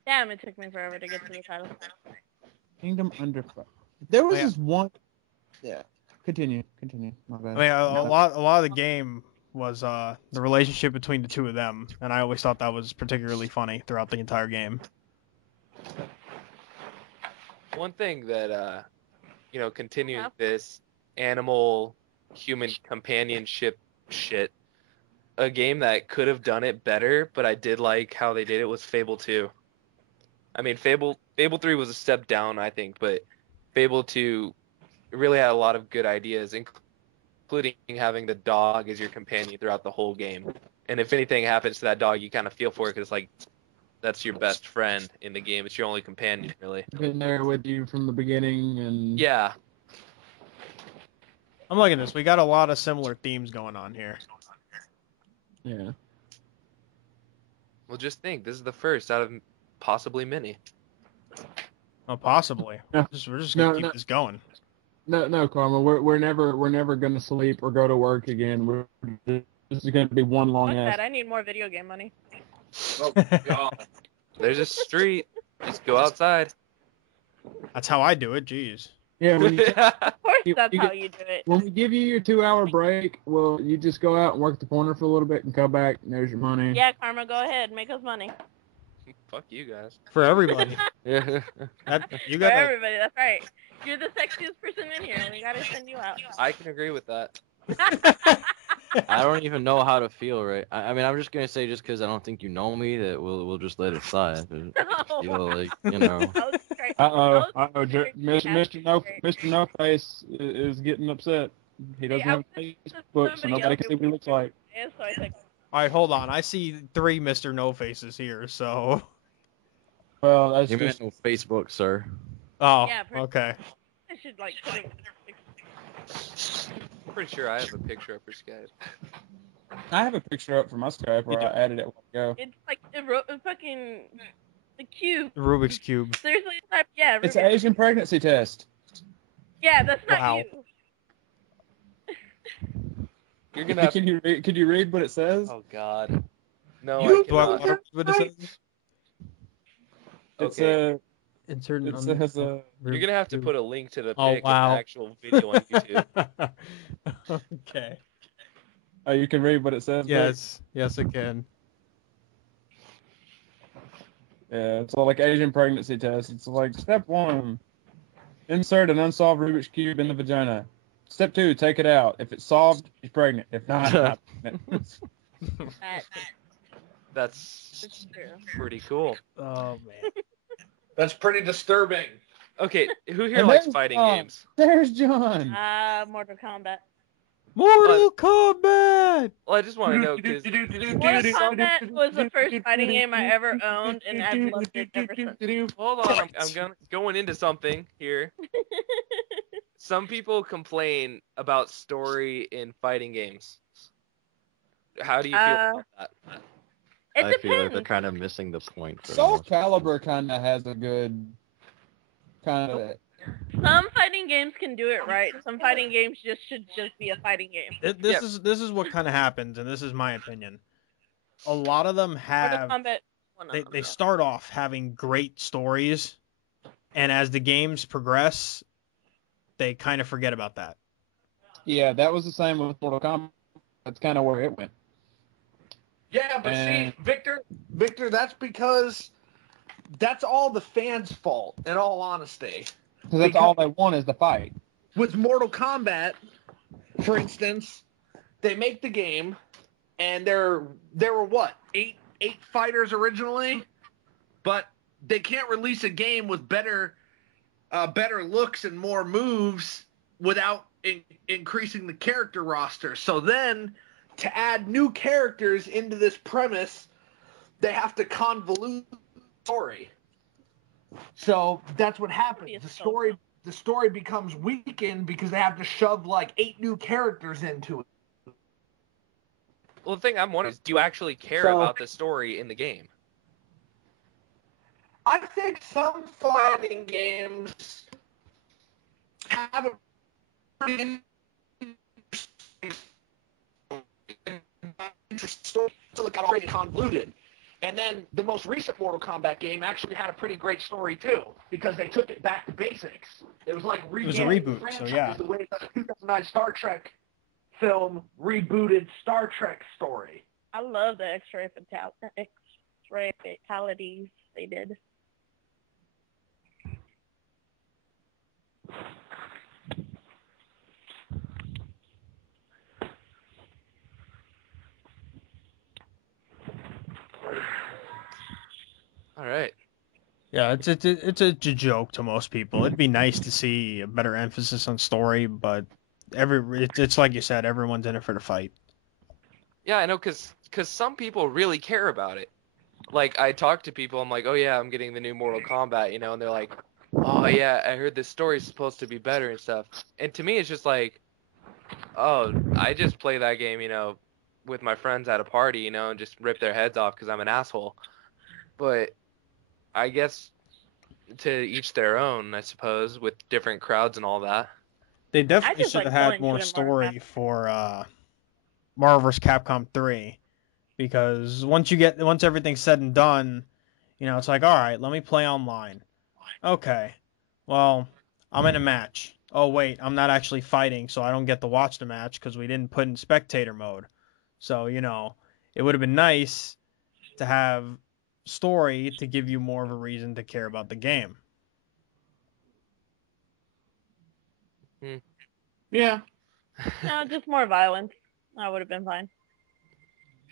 Damn, it took me forever to get to the title. Kingdom Under Fire. There was Oh, yeah. this one. Yeah. Continue. My bad. I mean, a lot of the game was the relationship between the 2 of them, and I always thought that was particularly funny throughout the entire game. One thing that, continuing this animal-human companionship shit, a game that could have done it better, but I did like how they did it, was Fable 2. I mean, Fable 3 was a step down, I think, but Fable 2 really had a lot of good ideas, including having the dog as your companion throughout the whole game. And if anything happens to that dog, you kind of feel for it because, like, that's your best friend in the game. It's your only companion, really. Been there with you from the beginning, and Yeah. I'm liking this. We got a lot of similar themes going on here. yeah. Well, just think, this is the first out of possibly many. Oh, possibly. Yeah. We're just gonna No, keep this going. No, Karma. We're never gonna sleep or go to work again. This is gonna be one long Fuck ass. that, I need more video game money. Oh God. There's a street. Just go outside. That's how I do it. Jeez. Yeah, when you Of course, You- that's you how get- you do it. when we give you your 2-hour break, well, you just go out and work the corner for a little bit and come back, and there's your money. Yeah, Karma, go ahead, make us money. Fuck you guys. For everybody. Yeah. You For gotta. everybody, that's right. You're the sexiest person in here. We gotta send you out. I can agree with that. I don't even know how to feel right. I mean, I'm just gonna say just because I don't think you know me that we'll just let it slide. I feel like you know. That was great. Uh-oh, That was great. Mr. No Face is getting upset. He doesn't have a Facebook, so nobody can see what he looks like. Yeah, so I think All right, hold on. I see 3 Mr. No Faces here. So. Well, that's You just meant no Facebook, sir. Oh. Yeah, Okay. I should like put it. Pretty sure I have a picture up for Skype. I have a picture up for my Skype where You I added it a while ago. It's like fucking the cube. The Rubik's Cube. Seriously, type yeah. It's Rubik's. an Asian pregnancy test. Yeah, that's not Wow. you. You're gonna have. Can you read what it says? Oh God. No, You I cannot. What it says? It's Okay. Insert. it says You're gonna have to put a link to the Oh, pic wow. of the actual video on YouTube. Okay. oh, you can read what it says. Vic? Yes, I can. Yeah, it's all like Asian pregnancy test. It's like step 1, insert an unsolved Rubik's cube in the vagina. Step 2, take it out. If it's solved, she's pregnant. If not, not pregnant. That's It's true. pretty cool. Oh man. That's pretty disturbing. Okay, who here And likes there's fighting John. games? There's John. Mortal Kombat. Mortal Kombat. Well, I just want to know because Mortal Kombat was the first fighting game I ever owned, and I've loved it ever since. hold on, going into something here. Some people complain about story in fighting games. How do you feel about that? It I feel like they're depends. kind of missing the point. For the Soul most part. Calibur kind of has a good kind of. Some fighting games can do it right. Some fighting games should just be a fighting game. This is what kind of happens, and this is my opinion. A lot of them Mortal have Kombat. One of they them. start off having great stories, and as the games progress, they kind of forget about that. Yeah, that was the same with Mortal Kombat. That's kind of where it went. Yeah, but And- see, Victor, that's because that's all the fans' fault, in all honesty. Because that's all they want is the fight. With Mortal Kombat, for instance, they make the game, and there were what, eight fighters originally, but they can't release a game with better looks and more moves without increasing the character roster. So then, to add new characters into this premise, they have to convolute the story. So that's what happens. The story becomes weakened because they have to shove like 8 new characters into it. Well, the thing I'm wondering is, do you actually care about the story in the game? I think some fighting games have a pretty interesting story, so it got already convoluted. And then the most recent Mortal Kombat game actually had a pretty great story too, because they took it back to basics. It was like It was a rebooting reboot, the franchise, so yeah. the way the 2009 Star Trek film rebooted Star Trek story. I love the X-ray fatalities they did. All right. Yeah, it's a joke to most people. It'd be nice to see a better emphasis on story, but it's like you said, everyone's in it for the fight. Yeah, I know, because some people really care about it. Like, I talk to people, I'm like, oh yeah, I'm getting the new Mortal Kombat, and they're like, oh yeah, I heard this story's supposed to be better and stuff. And to me, it's just like, oh, I just play that game, with my friends at a party, and just rip their heads off because I'm an asshole. But I guess to each their own, I suppose, with different crowds and all that. They definitely just should like have had going more to an story for Marvel vs. Capcom 3, because once everything's said and done, it's like, all right, let me play online. Okay, well, I'm in a match. Oh wait, I'm not actually fighting, so I don't get to watch the match because we didn't put in spectator mode. So it would have been nice to have story to give you more of a reason to care about the game. Yeah. No, just more violence. That would have been fine.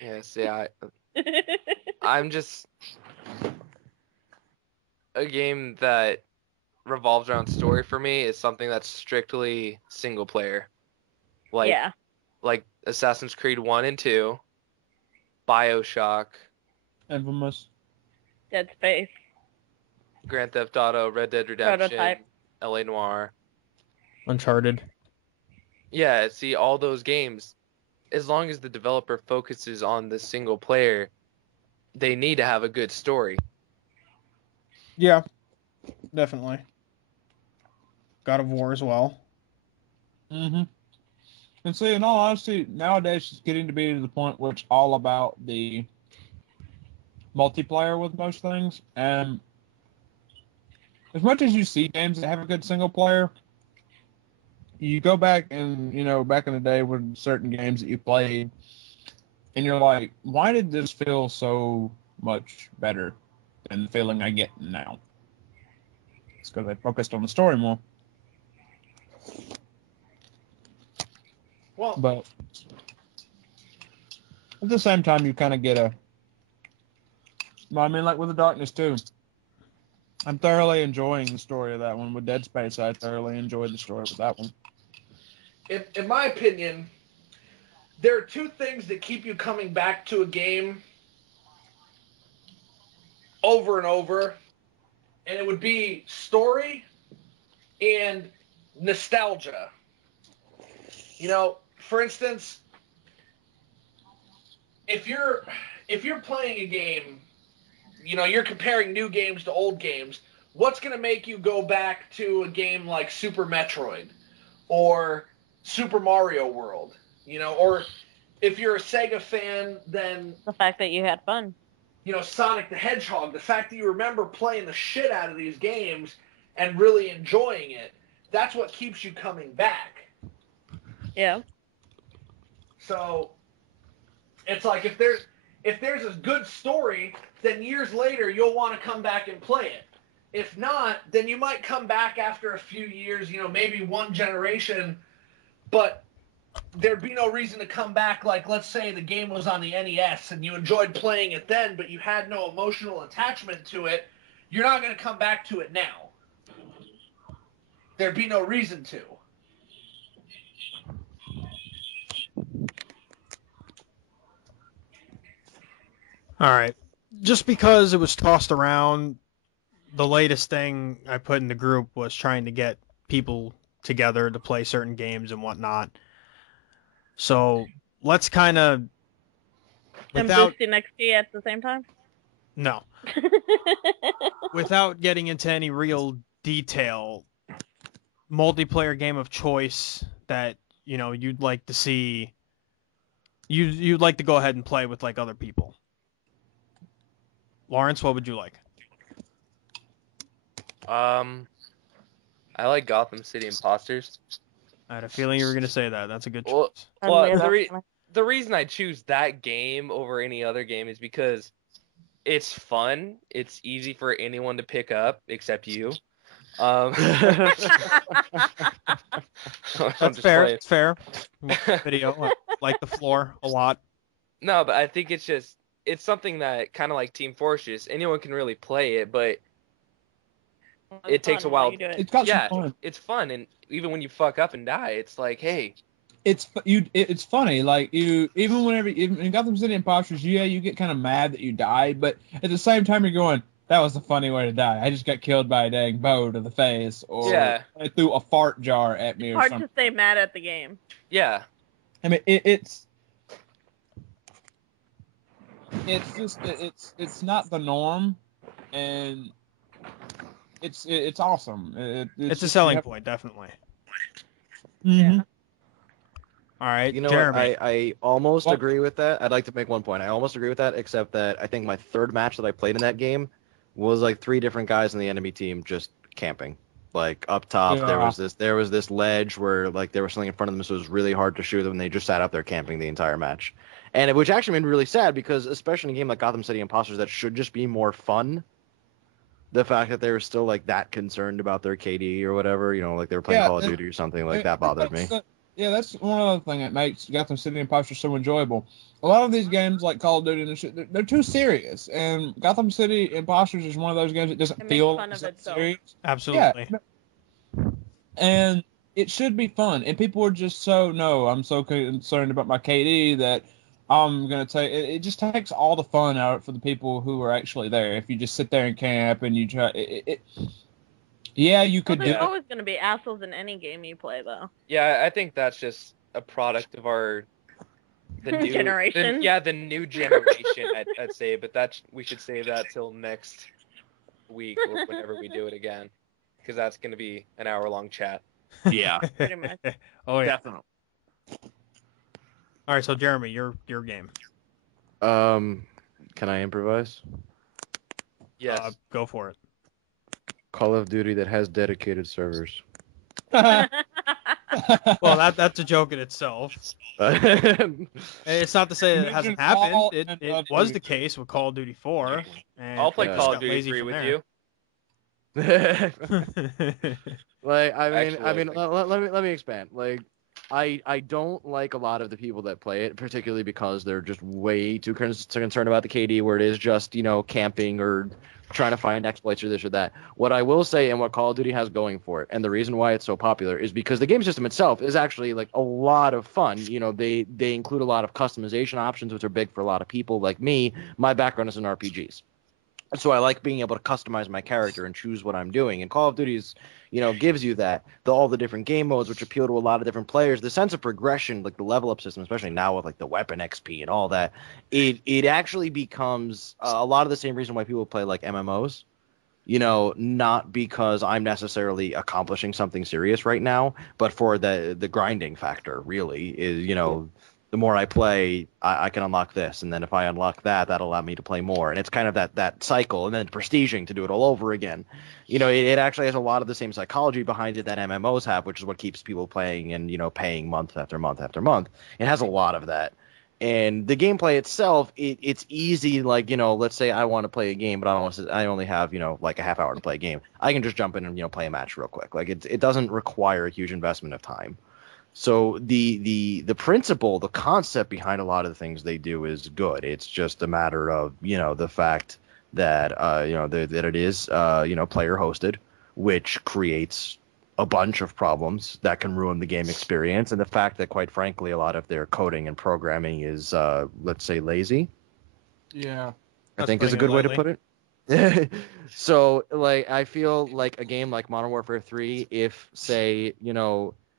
Yes, yeah. I'm just a game that revolves around story for me is something that's strictly single player. Yeah. Like Assassin's Creed 1 and 2, BioShock, Infamous. Dead Space. Grand Theft Auto, Red Dead Redemption, Prototype. LA Noire. Uncharted. Yeah, see, all those games, as long as the developer focuses on the single player, they need to have a good story. Yeah, definitely. God of War as well. Mm-hmm. And see, in all honesty, nowadays it's getting to be to the point where it's all about the multiplayer with most things. And as much as you see games that have a good single player, you go back and, back in the day with certain games that you played, and you're like, why did this feel so much better than the feeling I get now? It's because I focused on the story more. Well, But at the same time, you kind of get a. I mean, like with The Darkness too. I'm thoroughly enjoying the story of that one. With Dead Space, I thoroughly enjoyed the story with that one. in my opinion, there are two things that keep you coming back to a game over and over, and it would be story and nostalgia. For instance, if you're playing a game, you're comparing new games to old games. What's going to make you go back to a game like Super Metroid or Super Mario World? Or if you're a Sega fan, then The fact that you had fun. Sonic the Hedgehog, the fact that you remember playing the shit out of these games and really enjoying it, that's what keeps you coming back. Yeah. So it's like if there's a good story, then years later you'll want to come back and play it. If not, then you might come back after a few years, maybe one generation, but there'd be no reason to come back. Like, let's say the game was on the NES and you enjoyed playing it then, but you had no emotional attachment to it. You're not going to come back to it now. There'd be no reason to. All right. Just because it was tossed around, the latest thing I put in the group was trying to get people together to play certain games and whatnot. So let's kind of, And without, boosting XP at the same time? no, without getting into any real detail, multiplayer game of choice that, you'd like to see, you'd like to go ahead and play with like other people. Lawrence, what would you like? I like Gotham City Imposters. I had a feeling you were going to say that. That's a good Well, choice. the reason I choose that game over any other game is because it's fun. It's easy for anyone to pick up, except you. That's fair. It's fair. Video, I like the floor a lot. No, but I think it's something that kind of like Team Fortress. Anyone can really play it, but it takes a while. It's got some fun. It's fun, and even when you fuck up and die, it's like, hey. It's funny, like even in Gotham City Imposters, you get kind of mad that you died, but at the same time you're going, that was a funny way to die. I just got killed by a dang bow to the face, or I threw a fart jar at me, or hard something. to stay mad at the game. Yeah. I mean, it's just it's not the norm, and it's awesome. It's a selling point, definitely. Mm-hmm. Yeah. All right, You know Jeremy. what? I almost Well- agree with that. I'd like to make one point. I almost agree with that, except that I think my third match that I played in that game was like 3 different guys in the enemy team just camping. Like up top, there Yeah. was this ledge where like there was something in front of them, so it was really hard to shoot them. And they just sat up there camping the entire match, which actually made me really sad because especially in a game like Gotham City Imposters that should just be more fun. The fact that they were still like that concerned about their KD or whatever, like they were playing Yeah, Call of Duty or something like that bothered me. That's one other thing that makes Gotham City Imposters so enjoyable. A lot of these games, like Call of Duty and shit, they're too serious. And Gotham City Imposters is one of those games that doesn't It feel makes fun of that itself. serious. Absolutely. Yeah. And it should be fun. And people are just I'm so concerned about my KD that I'm going to take it. Just takes all the fun out for the people who are actually there. If you just sit there and camp and you try yeah, you Well, could do there's it. always going to be assholes in any game you play, though. Yeah, I think that's just a product of the new Generation. the new generation. I'd say, but we should save that till next week or whenever we do it again, because that's going to be an hour-long chat. Yeah, Pretty much. Oh yeah. definitely. All right, so Jeremy, your game. Can I improvise? Yes. Go for it. Call of Duty that has dedicated servers. Well, that's a joke in itself. It's not to say that it hasn't happened. It was the case with Call of Duty 4. And I'll play Yeah. Call got of Duty lazy 3 from with there. you. Like, I mean, Actually, let me expand. Like, I don't like a lot of the people that play it, particularly because they're just way too concerned about the KD, where it is just camping or trying to find exploits or this or that. What I will say, and what Call of Duty has going for it, and the reason why it's so popular, is because the game system itself is actually like a lot of fun. They include a lot of customization options, which are big for a lot of people like me. My background is in RPGs. So I like being able to customize my character and choose what I'm doing. And Call of Duty is, gives you that, all the different game modes, which appeal to a lot of different players. The sense of progression, like the level up system, especially now with like the weapon XP and all that, it actually becomes a lot of the same reason why people play like MMOs. Not because I'm necessarily accomplishing something serious right now, but for the grinding factor. Really, is the more I play, I can unlock this, and then if I unlock that, that'll allow me to play more, and it's kind of that cycle, and then prestiging to do it all over again. It actually has a lot of the same psychology behind it that MMOs have, which is what keeps people playing and paying month after month after month. It has a lot of that. And the gameplay itself, it's easy. Like, let's say I want to play a game, but I only have, like a half hour to play a game. I can just jump in and, play a match real quick. Like, it doesn't require a huge investment of time. So the principle, the concept behind a lot of the things they do is good. It's just a matter of, the fact that, that it is, player hosted, which creates a bunch of problems that can ruin the game experience, and the fact that, quite frankly, a lot of their coding and programming is, let's say, lazy. Yeah. I think is a good way to put it. So, like, I feel like a game like Modern Warfare 3, if, say,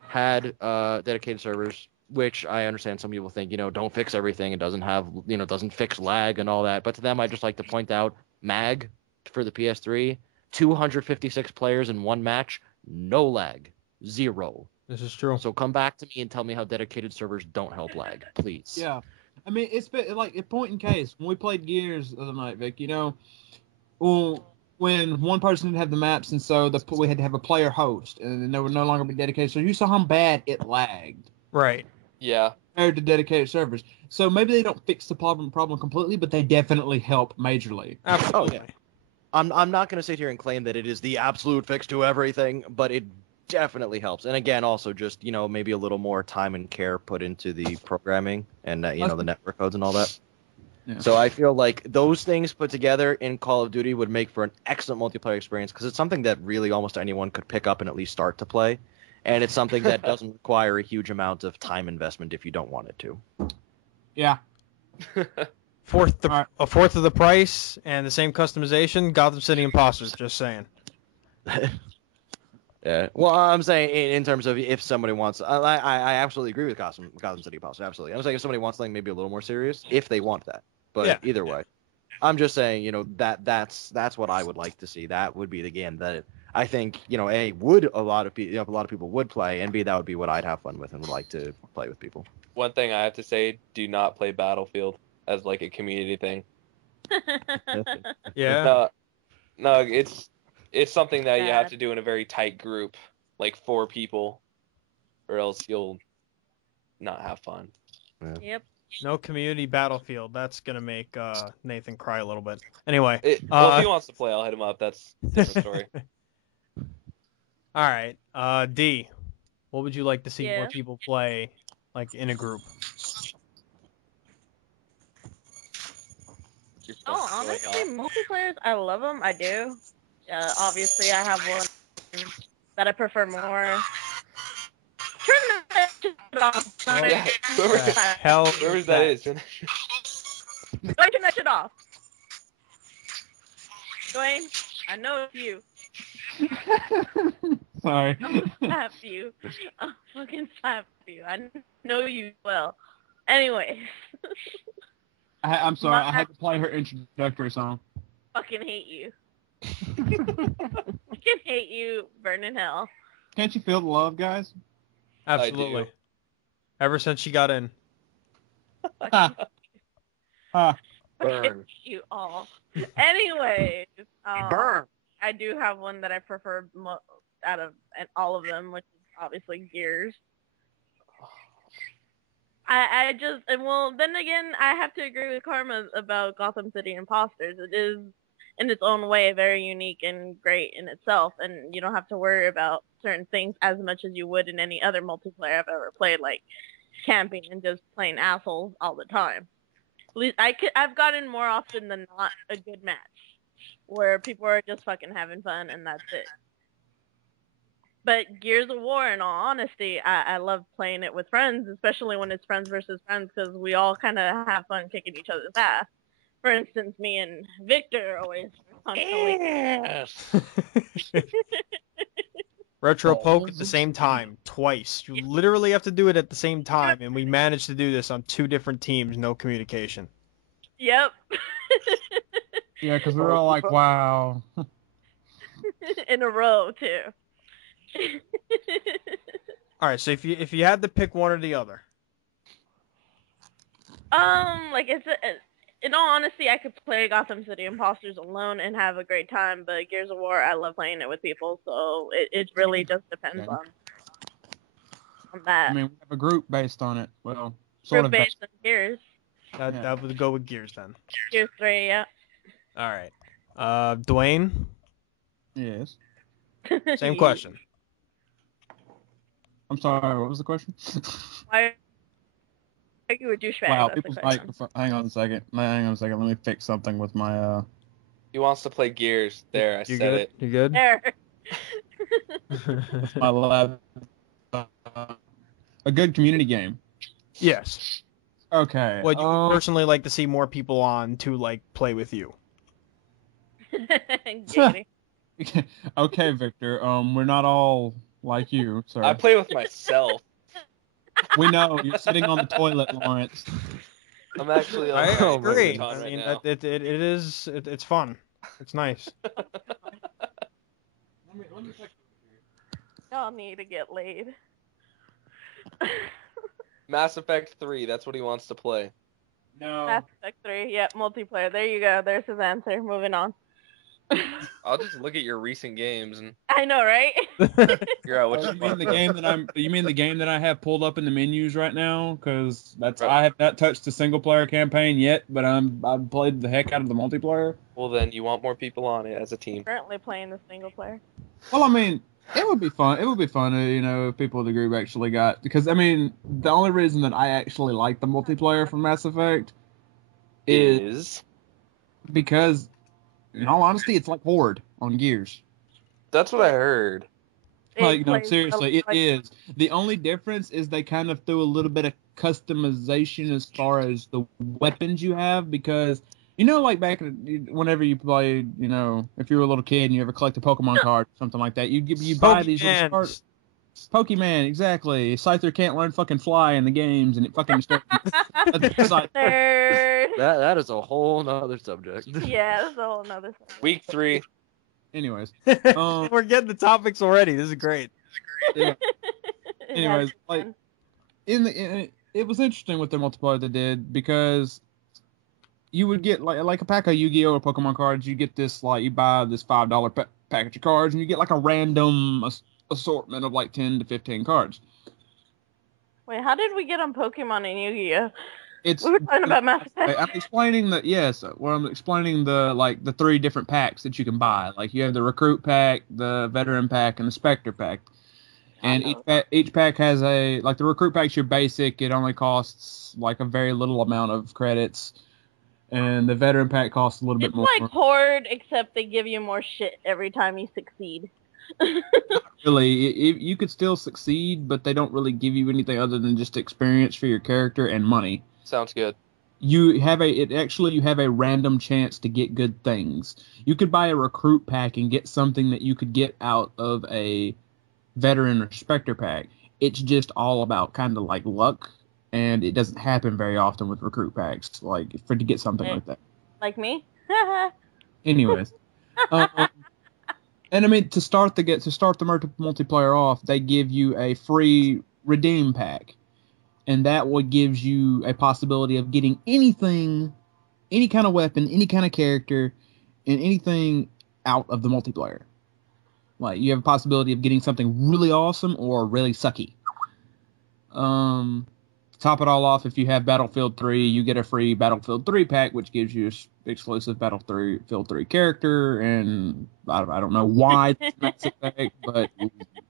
had dedicated servers, which I understand some people think, don't fix everything. It doesn't have, doesn't fix lag and all that. But to them, I just like to point out MAG for the PS3, 256 players in one match. No lag. 0. This is true. So come back to me and tell me how dedicated servers don't help lag, please. Yeah. I mean, it's been like a point in case. When we played Gears the other night, Vic, when one person didn't have the maps, and so we had to have a player host, and there would no longer be dedicated. So you saw how bad it lagged. Right. Yeah. Compared to dedicated servers. So maybe they don't fix the problem completely, but they definitely help majorly. Absolutely. Oh, yeah. I'm not going to sit here and claim that it is the absolute fix to everything, but it definitely helps. And again, also just, maybe a little more time and care put into the programming and, the network codes and all that. Yeah. So I feel like those things put together in Call of Duty would make for an excellent multiplayer experience, because it's something that really almost anyone could pick up and at least start to play. And it's something that doesn't require a huge amount of time investment if you don't want it to. Yeah. A fourth of the price and the same customization. Gotham City Imposters. Just saying. Yeah. Well, I'm saying in terms of if somebody wants, I absolutely agree with Gotham City Imposters. Absolutely. I'm saying if somebody wants something maybe a little more serious, if they want that. But Yeah. Either way, I'm just saying, that's what I would like to see. That would be the game that I think a lot of people would play, and B, that would be what I'd have fun with and would like to play with people. One thing I have to say: do not play Battlefield as like a community thing. Yeah. No, it's something that you have Bad. to do in a very tight group, like 4 people, or else you'll not have fun. Yep. No community Battlefield. That's gonna make Nathan cry a little bit. Anyway. Well, if he wants to play, I'll hit him up. That's a different story. All right. D, what would you like to see more Yeah. people play, like in a group? Your Oh, phone's going honestly, off. multiplayers, I love them. I do. Obviously, I have one that I prefer more. Turn that shit off. Oh, Yeah, hell, whoever that is. Go ahead, turn that shit off. Dwayne, I know it's you. Sorry. I'll slap you. I'll fucking slap you. I know you well. Anyway, I'm sorry. I had to play her introductory song. fucking hate you. Fucking hate you. Burn in hell. Can't you feel the love, guys? absolutely. do. Ever since she got in. Ha. Ha. Fucking Burn. hate you all. Anyways, Burn. I do have one that I prefer out of all of them, which is obviously Gears. I just, and well, then again, I have to agree with Karma about Gotham City Imposters. It is, in its own way, very unique and great in itself, and you don't have to worry about certain things as much as you would in any other multiplayer I've ever played, like camping and just playing assholes all the time. At least I've gotten more often than not a good match where people are just fucking having fun and that's it. But Gears of War, in all honesty, I love playing it with friends, especially when it's friends versus friends, because we all kind of have fun kicking each other's ass. For instance, me and Victor always constantly. Yes. Retro poke at the same time, twice. You literally have to do it at the same time, and we managed to do this on 2 different teams, no communication. Yep. Yeah, because we were all like, wow. In a row too. All right, so if you had to pick one or the other, Like in all honesty, I could play Gotham City Imposters alone and have a great time, but Gears of War, I love playing it with people, so it really just depends on that. I mean, we have a group based on it. Well, sort Group of based on Gears. that would go with Gears then. Gears 3, yeah. All right, Dwayne, Yes. same question. I'm sorry. What was the question? Why are you a douchebag? Wow. That's the People's question. like, hang on a second. Hang on a second. Let me fix something with my He wants to play Gears. There, I You said good? it. You good? There. my lab. A good community game. Yes. Okay. Would you personally like to see more people on to like play with you? Giggity. Okay, Victor. We're not all like you, sir. I play with myself. We know you're sitting on the toilet, Lawrence. I'm actually on I my agree. futon I right mean, now. it's fun. It's nice. Y'all need to get laid. Mass Effect 3, that's what he wants to play. No. Mass Effect 3, yep, multiplayer. There you go. There's his answer. Moving on. I'll just look at your recent games and I know, right? figure out which You mean the game that You mean the game that I have pulled up in the menus right now? Because Right. I have not touched the single player campaign yet, but I've played the heck out of the multiplayer. Well, then you want more people on it as a team. Currently playing the single player. Well, I mean, it would be fun. It would be fun, if people of the group actually got, because I mean, the only reason that I actually like the multiplayer from Mass Effect is because, in all honesty, it's like Horde on Gears. That's what I heard. Like, no, plays seriously, it like- is. The only difference is they kind of threw a little bit of customization as far as the weapons you have, because, like back whenever you played, if you were a little kid and you ever collect a Pokemon card or something like that, you buy these little Pokemans. Pokemon, exactly. Scyther can't learn fucking fly in the games, and it fucking starts. Nerd. That is a whole nother subject. Yeah, that's a whole nother thing. Week 3, Anyways, We're getting the topics already. This is great. yeah. Yeah, Anyways, it's like fun. it was interesting with the multiplayer they did because you would get like a pack of Yu-Gi-Oh! Or Pokemon cards. You get this you buy this $5 package of cards, and you get like a random assortment of like 10 to 15 cards. Wait, how did we get on Pokemon and Yu-Gi-Oh? It's We were talking about Mass Effect. I'm explaining I'm explaining the 3 different packs that you can buy. Like you have the recruit pack, the veteran pack, and the specter pack. And each pack has the recruit pack's your basic. It only costs like a very little amount of credits, and the veteran pack costs a little bit It's more. like Horde, except they give you more shit every time you succeed. Really, you could still succeed, but they don't really give you anything other than just experience for your character and money. Sounds good. You have a random chance to get good things. You could buy a recruit pack and get something that you could get out of a veteran or specter pack. It's just all about kind of like luck, and it doesn't happen very often with recruit packs, like to get something like that. Like me? Anyways, and I mean to start the multiplayer off, they give you a free redeem pack, and that what gives you a possibility of getting anything, any kind of weapon, any kind of character, and anything out of the multiplayer. Like you have a possibility of getting something really awesome or really sucky. To top it all off, if you have Battlefield 3, you get a free Battlefield 3 pack, which gives you an exclusive Battlefield 3 character, and I don't know why it's Mass Effect, but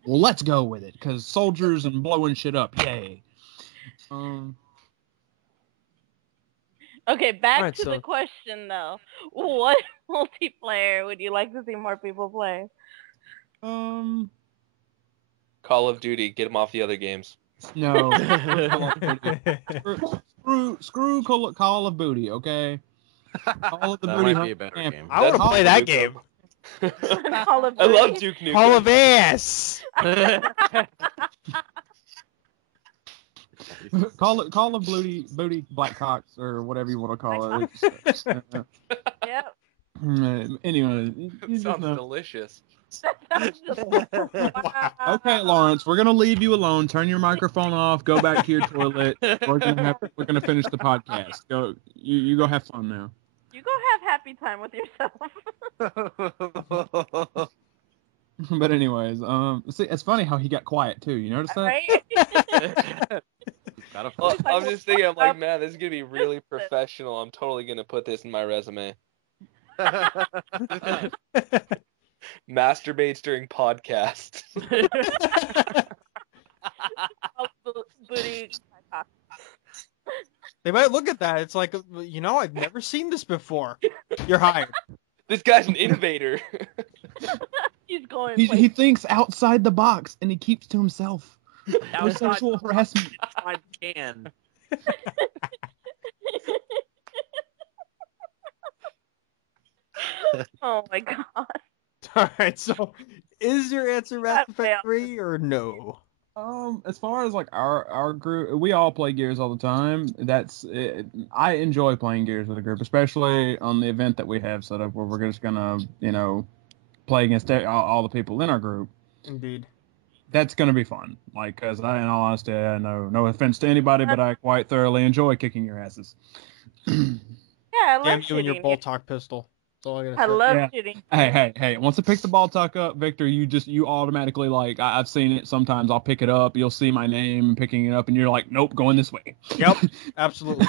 well, let's go with it, because soldiers and blowing shit up, yay. Okay, back Alright, to so- the question though. What multiplayer would you like to see more people play? Um, Call of Duty, get them off the other games. no. Screw Call of Duty, okay? Call of the That Booty might be a Hunt better camp. game. I want to That's play that Duke game. Call of I love Duty? Duke Nukem. Hall of Ass. Call of Booty Black Cocks or whatever you want to call it. Yep. Anyway, you just Sounds know. delicious. That sounds wow. Okay, Lawrence, we're gonna leave you alone. Turn your microphone off. Go back to your toilet. We're gonna finish the podcast. Go, you go have fun now. You go have happy time with yourself. But anyways, see, it's funny how he got quiet too. You notice that? Right? Well, I'm just thinking, I'm like, man, this is gonna be really professional. I'm totally gonna put this in my resume. Masturbates during podcasts. Booty. They might look at that. It's like, I've never seen this before. You're hired. This guy's an innovator. He's going. He thinks outside the box and he keeps to himself. No sexual harassment. I can. Oh my god. All right, so is your answer Mass That Effect failed. 3 or no? As far as like our group, we all play Gears all the time. That's it. I enjoy playing Gears with a group, especially on the event that we have set up where we're just gonna, play against all the people in our group. Indeed. That's gonna be fun. Like, cause in all honesty, I know no offense to anybody, but I quite thoroughly enjoy kicking your asses. Yeah, I love Damn you shooting. and your bolt talk pistol. That's all I gotta I say. love Yeah. shooting. Hey! Once I pick the ball tuck up, Victor, you automatically I've seen it. Sometimes I'll pick it up. You'll see my name picking it up, and you're like, nope, going this way. Yep, absolutely.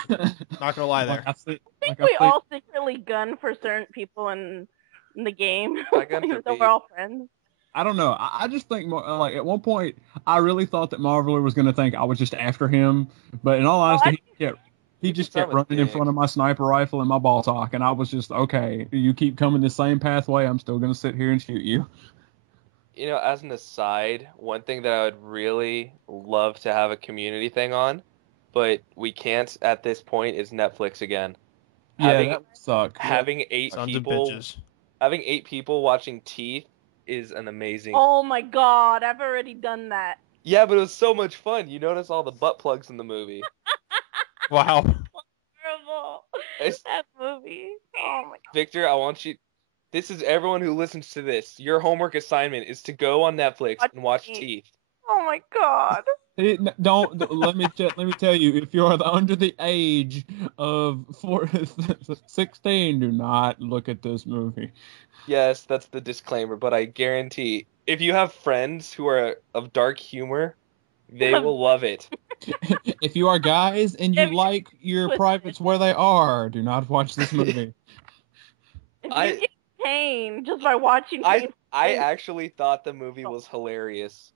Not gonna lie there. I see, I think we all secretly gun for certain people in the game. I gun for Even though Pete. we're all friends. I don't know. I just think at one point I really thought that Marveler was going to think I was just after him, but in all honesty, he just kept running in front of my sniper rifle and my ball talk, and I was just okay. You keep coming the same pathway, I'm still going to sit here and shoot you. As an aside, one thing that I would really love to have a community thing on, but we can't at this point, is Netflix again. Yeah, that would suck. Having eight Sons people, of bitches. having 8 people watching Teeth is an amazing. Oh my god, I've already done that. Yeah, but it was so much fun. You notice all the butt plugs in the movie. Wow. Terrible. It's- That movie. Oh my god. Victor, I want you this is everyone who listens to this. Your homework assignment is to go on Netflix and watch Teeth. Oh my god. Let me tell you, if you are under the age of 16, do not look at this movie. Yes, that's the disclaimer, but I guarantee if you have friends who are of dark humor, they will love it. If you are guys and you If you- like your Twisted. privates where they are, do not watch this movie. If I- you get pain just by watching I pain, actually thought the movie was hilarious.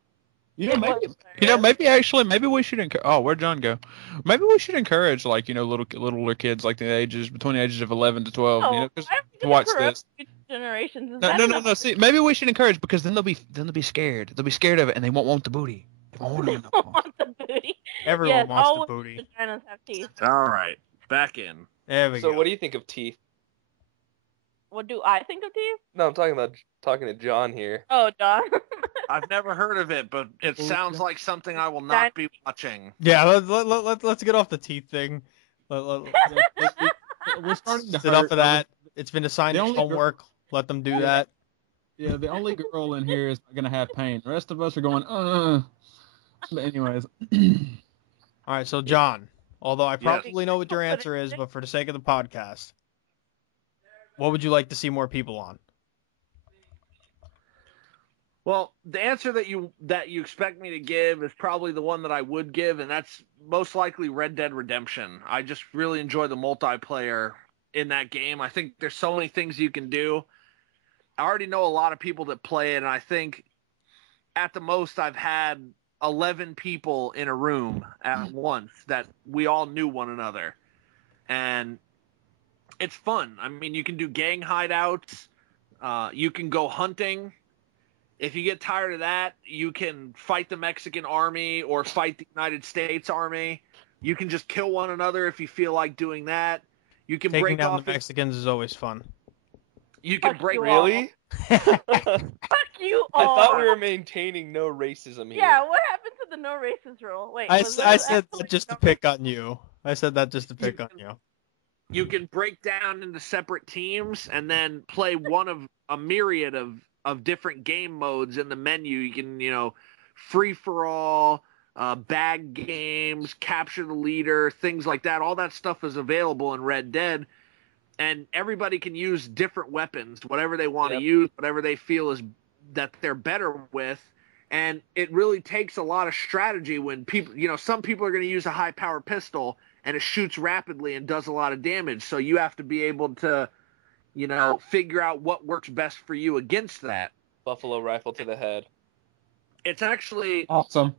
You know, it maybe was maybe we should encourage. Oh, where'd John go? Maybe we should encourage, like, littler kids, like between the ages of 11 to 12, no, just I'm to gonna watch corrupt this. future generations. Is No, that no, no, enough? no. See, maybe we should encourage, because then they'll be scared. They'll be scared of it, and they won't want the booty. They won't want They it no more. want the booty. Everyone Yes, wants the all booty. vaginas have teeth. All right, back in. There we So go. what do you think of Teeth? What do I think of teeth? No, I'm talking to John here. Oh, John. I've never heard of it, but it sounds like something I will not be watching. Yeah, let's get off the teeth thing. We're starting to Sit off hurt. of that. It's been assigned The as only homework. Let them do that. Yeah, the only girl in here is not gonna have pain. The rest of us are going, But anyways. All right, so John, although I Yes. probably know what your answer is, but for the sake of the podcast, what would you like to see more people on? Well, the answer that you expect me to give is probably the one that I would give, and that's most likely Red Dead Redemption. I just really enjoy the multiplayer in that game. I think there's so many things you can do. I already know a lot of people that play it, and I think at the most I've had 11 people in a room at once that we all knew one another. And it's fun. I mean, you can do gang hideouts. You can go hunting. If you get tired of that, you can fight the Mexican army or fight the United States Army. You can just kill one another if you feel like doing that. You can Taking break down off. the Mexicans is always fun. You can Fuck break. you all. Really? Fuck you I all. thought we were maintaining no racism here. Yeah, what happened to the no racist rule? Wait, I was said that that actually just to no pick on you. I said that just to pick on you. You can break down into separate teams and then play one of a myriad of different game modes in the menu. You can, free for all, bag games, capture the leader, things like that. All that stuff is available in Red Dead, and everybody can use different weapons, whatever they want to use, whatever they feel is that they're better with. And it really takes a lot of strategy when people, some people are going to use a high power pistol and it shoots rapidly and does a lot of damage. So you have to be able to, figure out what works best for you against that. Buffalo rifle to the head. It's actually Awesome.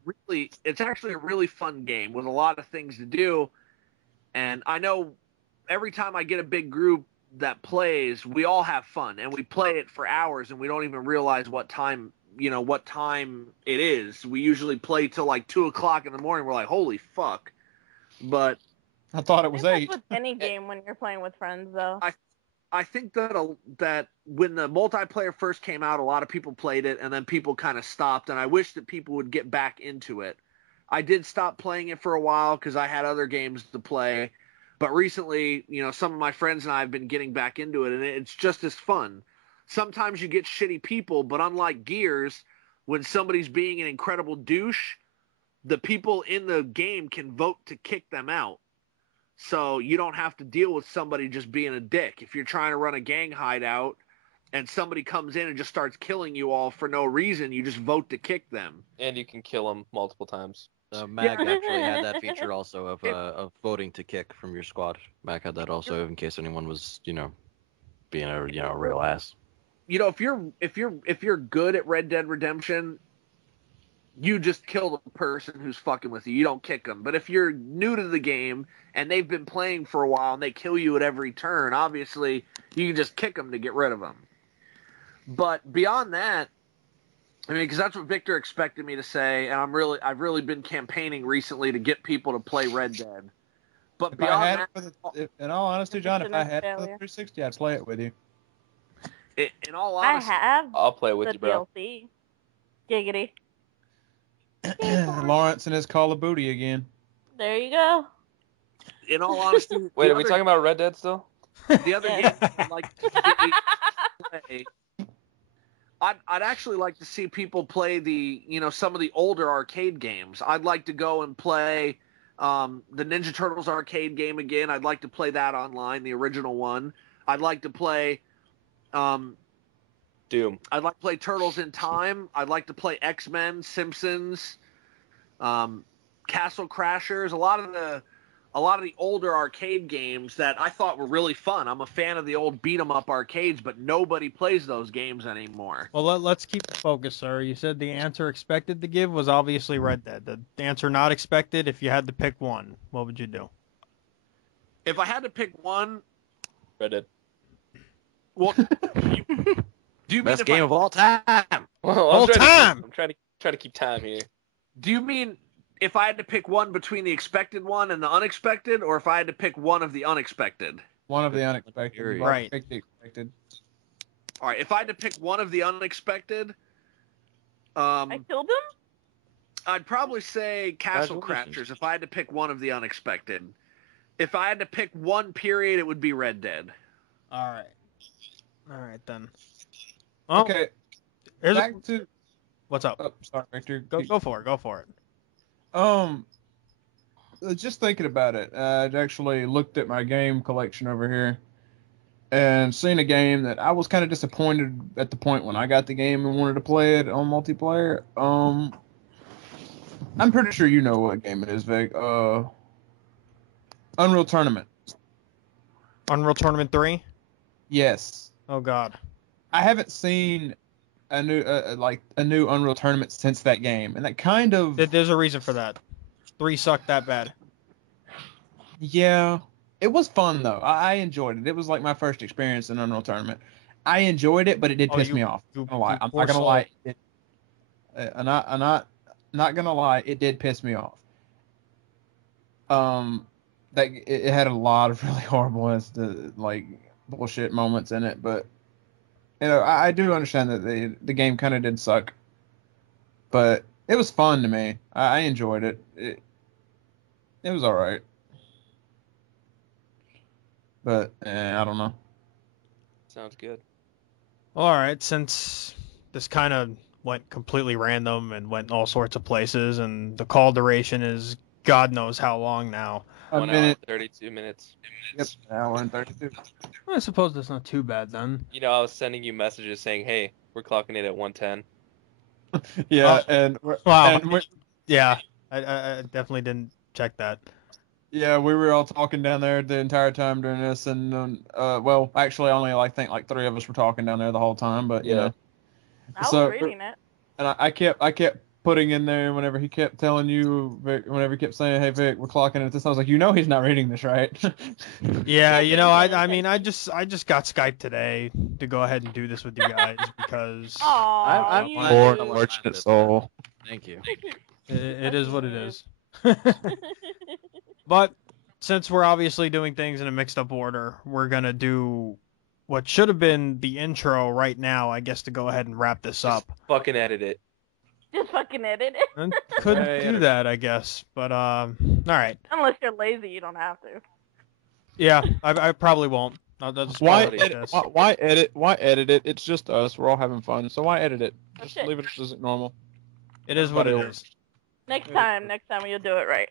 it's actually a really fun game with a lot of things to do. And I know every time I get a big group that plays, we all have fun and we play it for hours and we don't even realize what time it is. We usually play till like 2:00 in the morning. We're like, holy fuck. But I thought it was That's 8. with any game when you're playing with friends, though. I think that when the multiplayer first came out, a lot of people played it, and then people kind of stopped. And I wish that people would get back into it. I did stop playing it for a while because I had other games to play. But recently, some of my friends and I have been getting back into it, and it's just as fun. Sometimes you get shitty people, but unlike Gears, when somebody's being an incredible douche, the people in the game can vote to kick them out. So you don't have to deal with somebody just being a dick. If you're trying to run a gang hideout and somebody comes in and just starts killing you all for no reason, you just vote to kick them. And you can kill them multiple times. Mag actually had that feature also of voting to kick from your squad. Mag had that also in case anyone was, being a real ass. If you're good at Red Dead Redemption, you just kill the person who's fucking with you. You don't kick them. But if you're new to the game and they've been playing for a while and they kill you at every turn, obviously you can just kick them to get rid of them. But beyond that, I mean, because that's what Victor expected me to say, and I've really been campaigning recently to get people to play Red Dead. But If beyond I had that, it for in all honesty, John, if I had it for the Failure. 360, I'd play it with you. in all I honesty, have I'll play with the you, bro. DLC. Giggity. Lawrence and his Call of Booty again. There you go. in all honesty, Wait, the are we other- talking about Red Dead still? the other Yeah. game I'd like to see play. I'd actually like to see people play some of the older arcade games. I'd like to go and play the Ninja Turtles arcade game again. I'd like to play that online, the original one. I'd like to play Doom. I'd like to play Turtles in Time. I'd like to play X-Men, Simpsons, Castle Crashers. A lot of the older arcade games that I thought were really fun. I'm a fan of the old beat 'em up arcades, but nobody plays those games anymore. Well, let's keep the focus, sir. You said the answer expected to give was obviously Red Dead. The answer not expected, if you had to pick one, what would you do? If I had to pick one, Red Dead. well, do you mean Best if game of all time. Well, All time! I'm trying to keep time here. Do you mean if I had to pick one between the expected one and the unexpected, or if I had to pick one of the unexpected? One of the unexpected. Period. Right. Pick the expected. All right, if I had to pick one of the unexpected, I killed him? I'd probably say Castle Congratulations. Crashers if I had to pick one of the unexpected. If I had to pick one period, it would be Red Dead. All right then. Well, Okay, here's back to. what's up? Oh, sorry, Victor. Go for it. Go for it. Just thinking about it, I actually looked at my game collection over here and seen a game that I was kind of disappointed at the point when I got the game and wanted to play it on multiplayer. I'm pretty sure you know what game it is, Vic. Unreal Tournament. Unreal Tournament 3? Yes. Oh god. I haven't seen a new Unreal Tournament since that game, and that kind of There's a reason for that. 3 sucked that bad. yeah. It was fun though. I enjoyed it. It was like my first experience in Unreal Tournament. I enjoyed it, but it did piss me off. I'm not gonna lie. I'm poor not gonna soul. lie. I'm not gonna lie. It did piss me off. That it had a lot of really horrible, like bullshit moments in it, but I do understand that the game kind of did suck, but it was fun to me. I enjoyed it. It was all right, but I don't know. Sounds good. All right, since this kind of went completely random and went all sorts of places, and the call duration is God knows how long now. A 1 hour, minute. 32 minutes. Yep. Hour and 32. I suppose that's not too bad then. You know, I was sending you messages saying, "Hey, we're clocking it at 1:10." Yeah, Oh. and Wow. we're, Yeah, I definitely didn't check that. yeah, we were all talking down there the entire time during this, and well, actually, only I think like 3 of us were talking down there the whole time, but you Yeah. know. I was So- reading it. And I kept putting in there whenever he kept telling you, Vic, whenever he kept saying, "Hey Vic, we're clocking at this," I was like, he's not reading this right. Yeah, I mean, I just got Skype today to go ahead and do this with you guys because Aw, I'm you- poor you- unfortunate soul. Thank you. it is what it is. But since we're obviously doing things in a mixed up order, we're gonna do what should have been the intro right now, I guess, to go ahead and wrap this up. Fucking edit it. Just fucking edit it. And could Right, do that, I guess. But all right. Unless you're lazy, you don't have to. Yeah, I probably won't. I'll just why quality edit? this. Why edit? Why edit it? It's just us. We're all having fun, so why edit it? Just Okay. leave it as normal. It is what it Everybody is. Next time you'll do it right.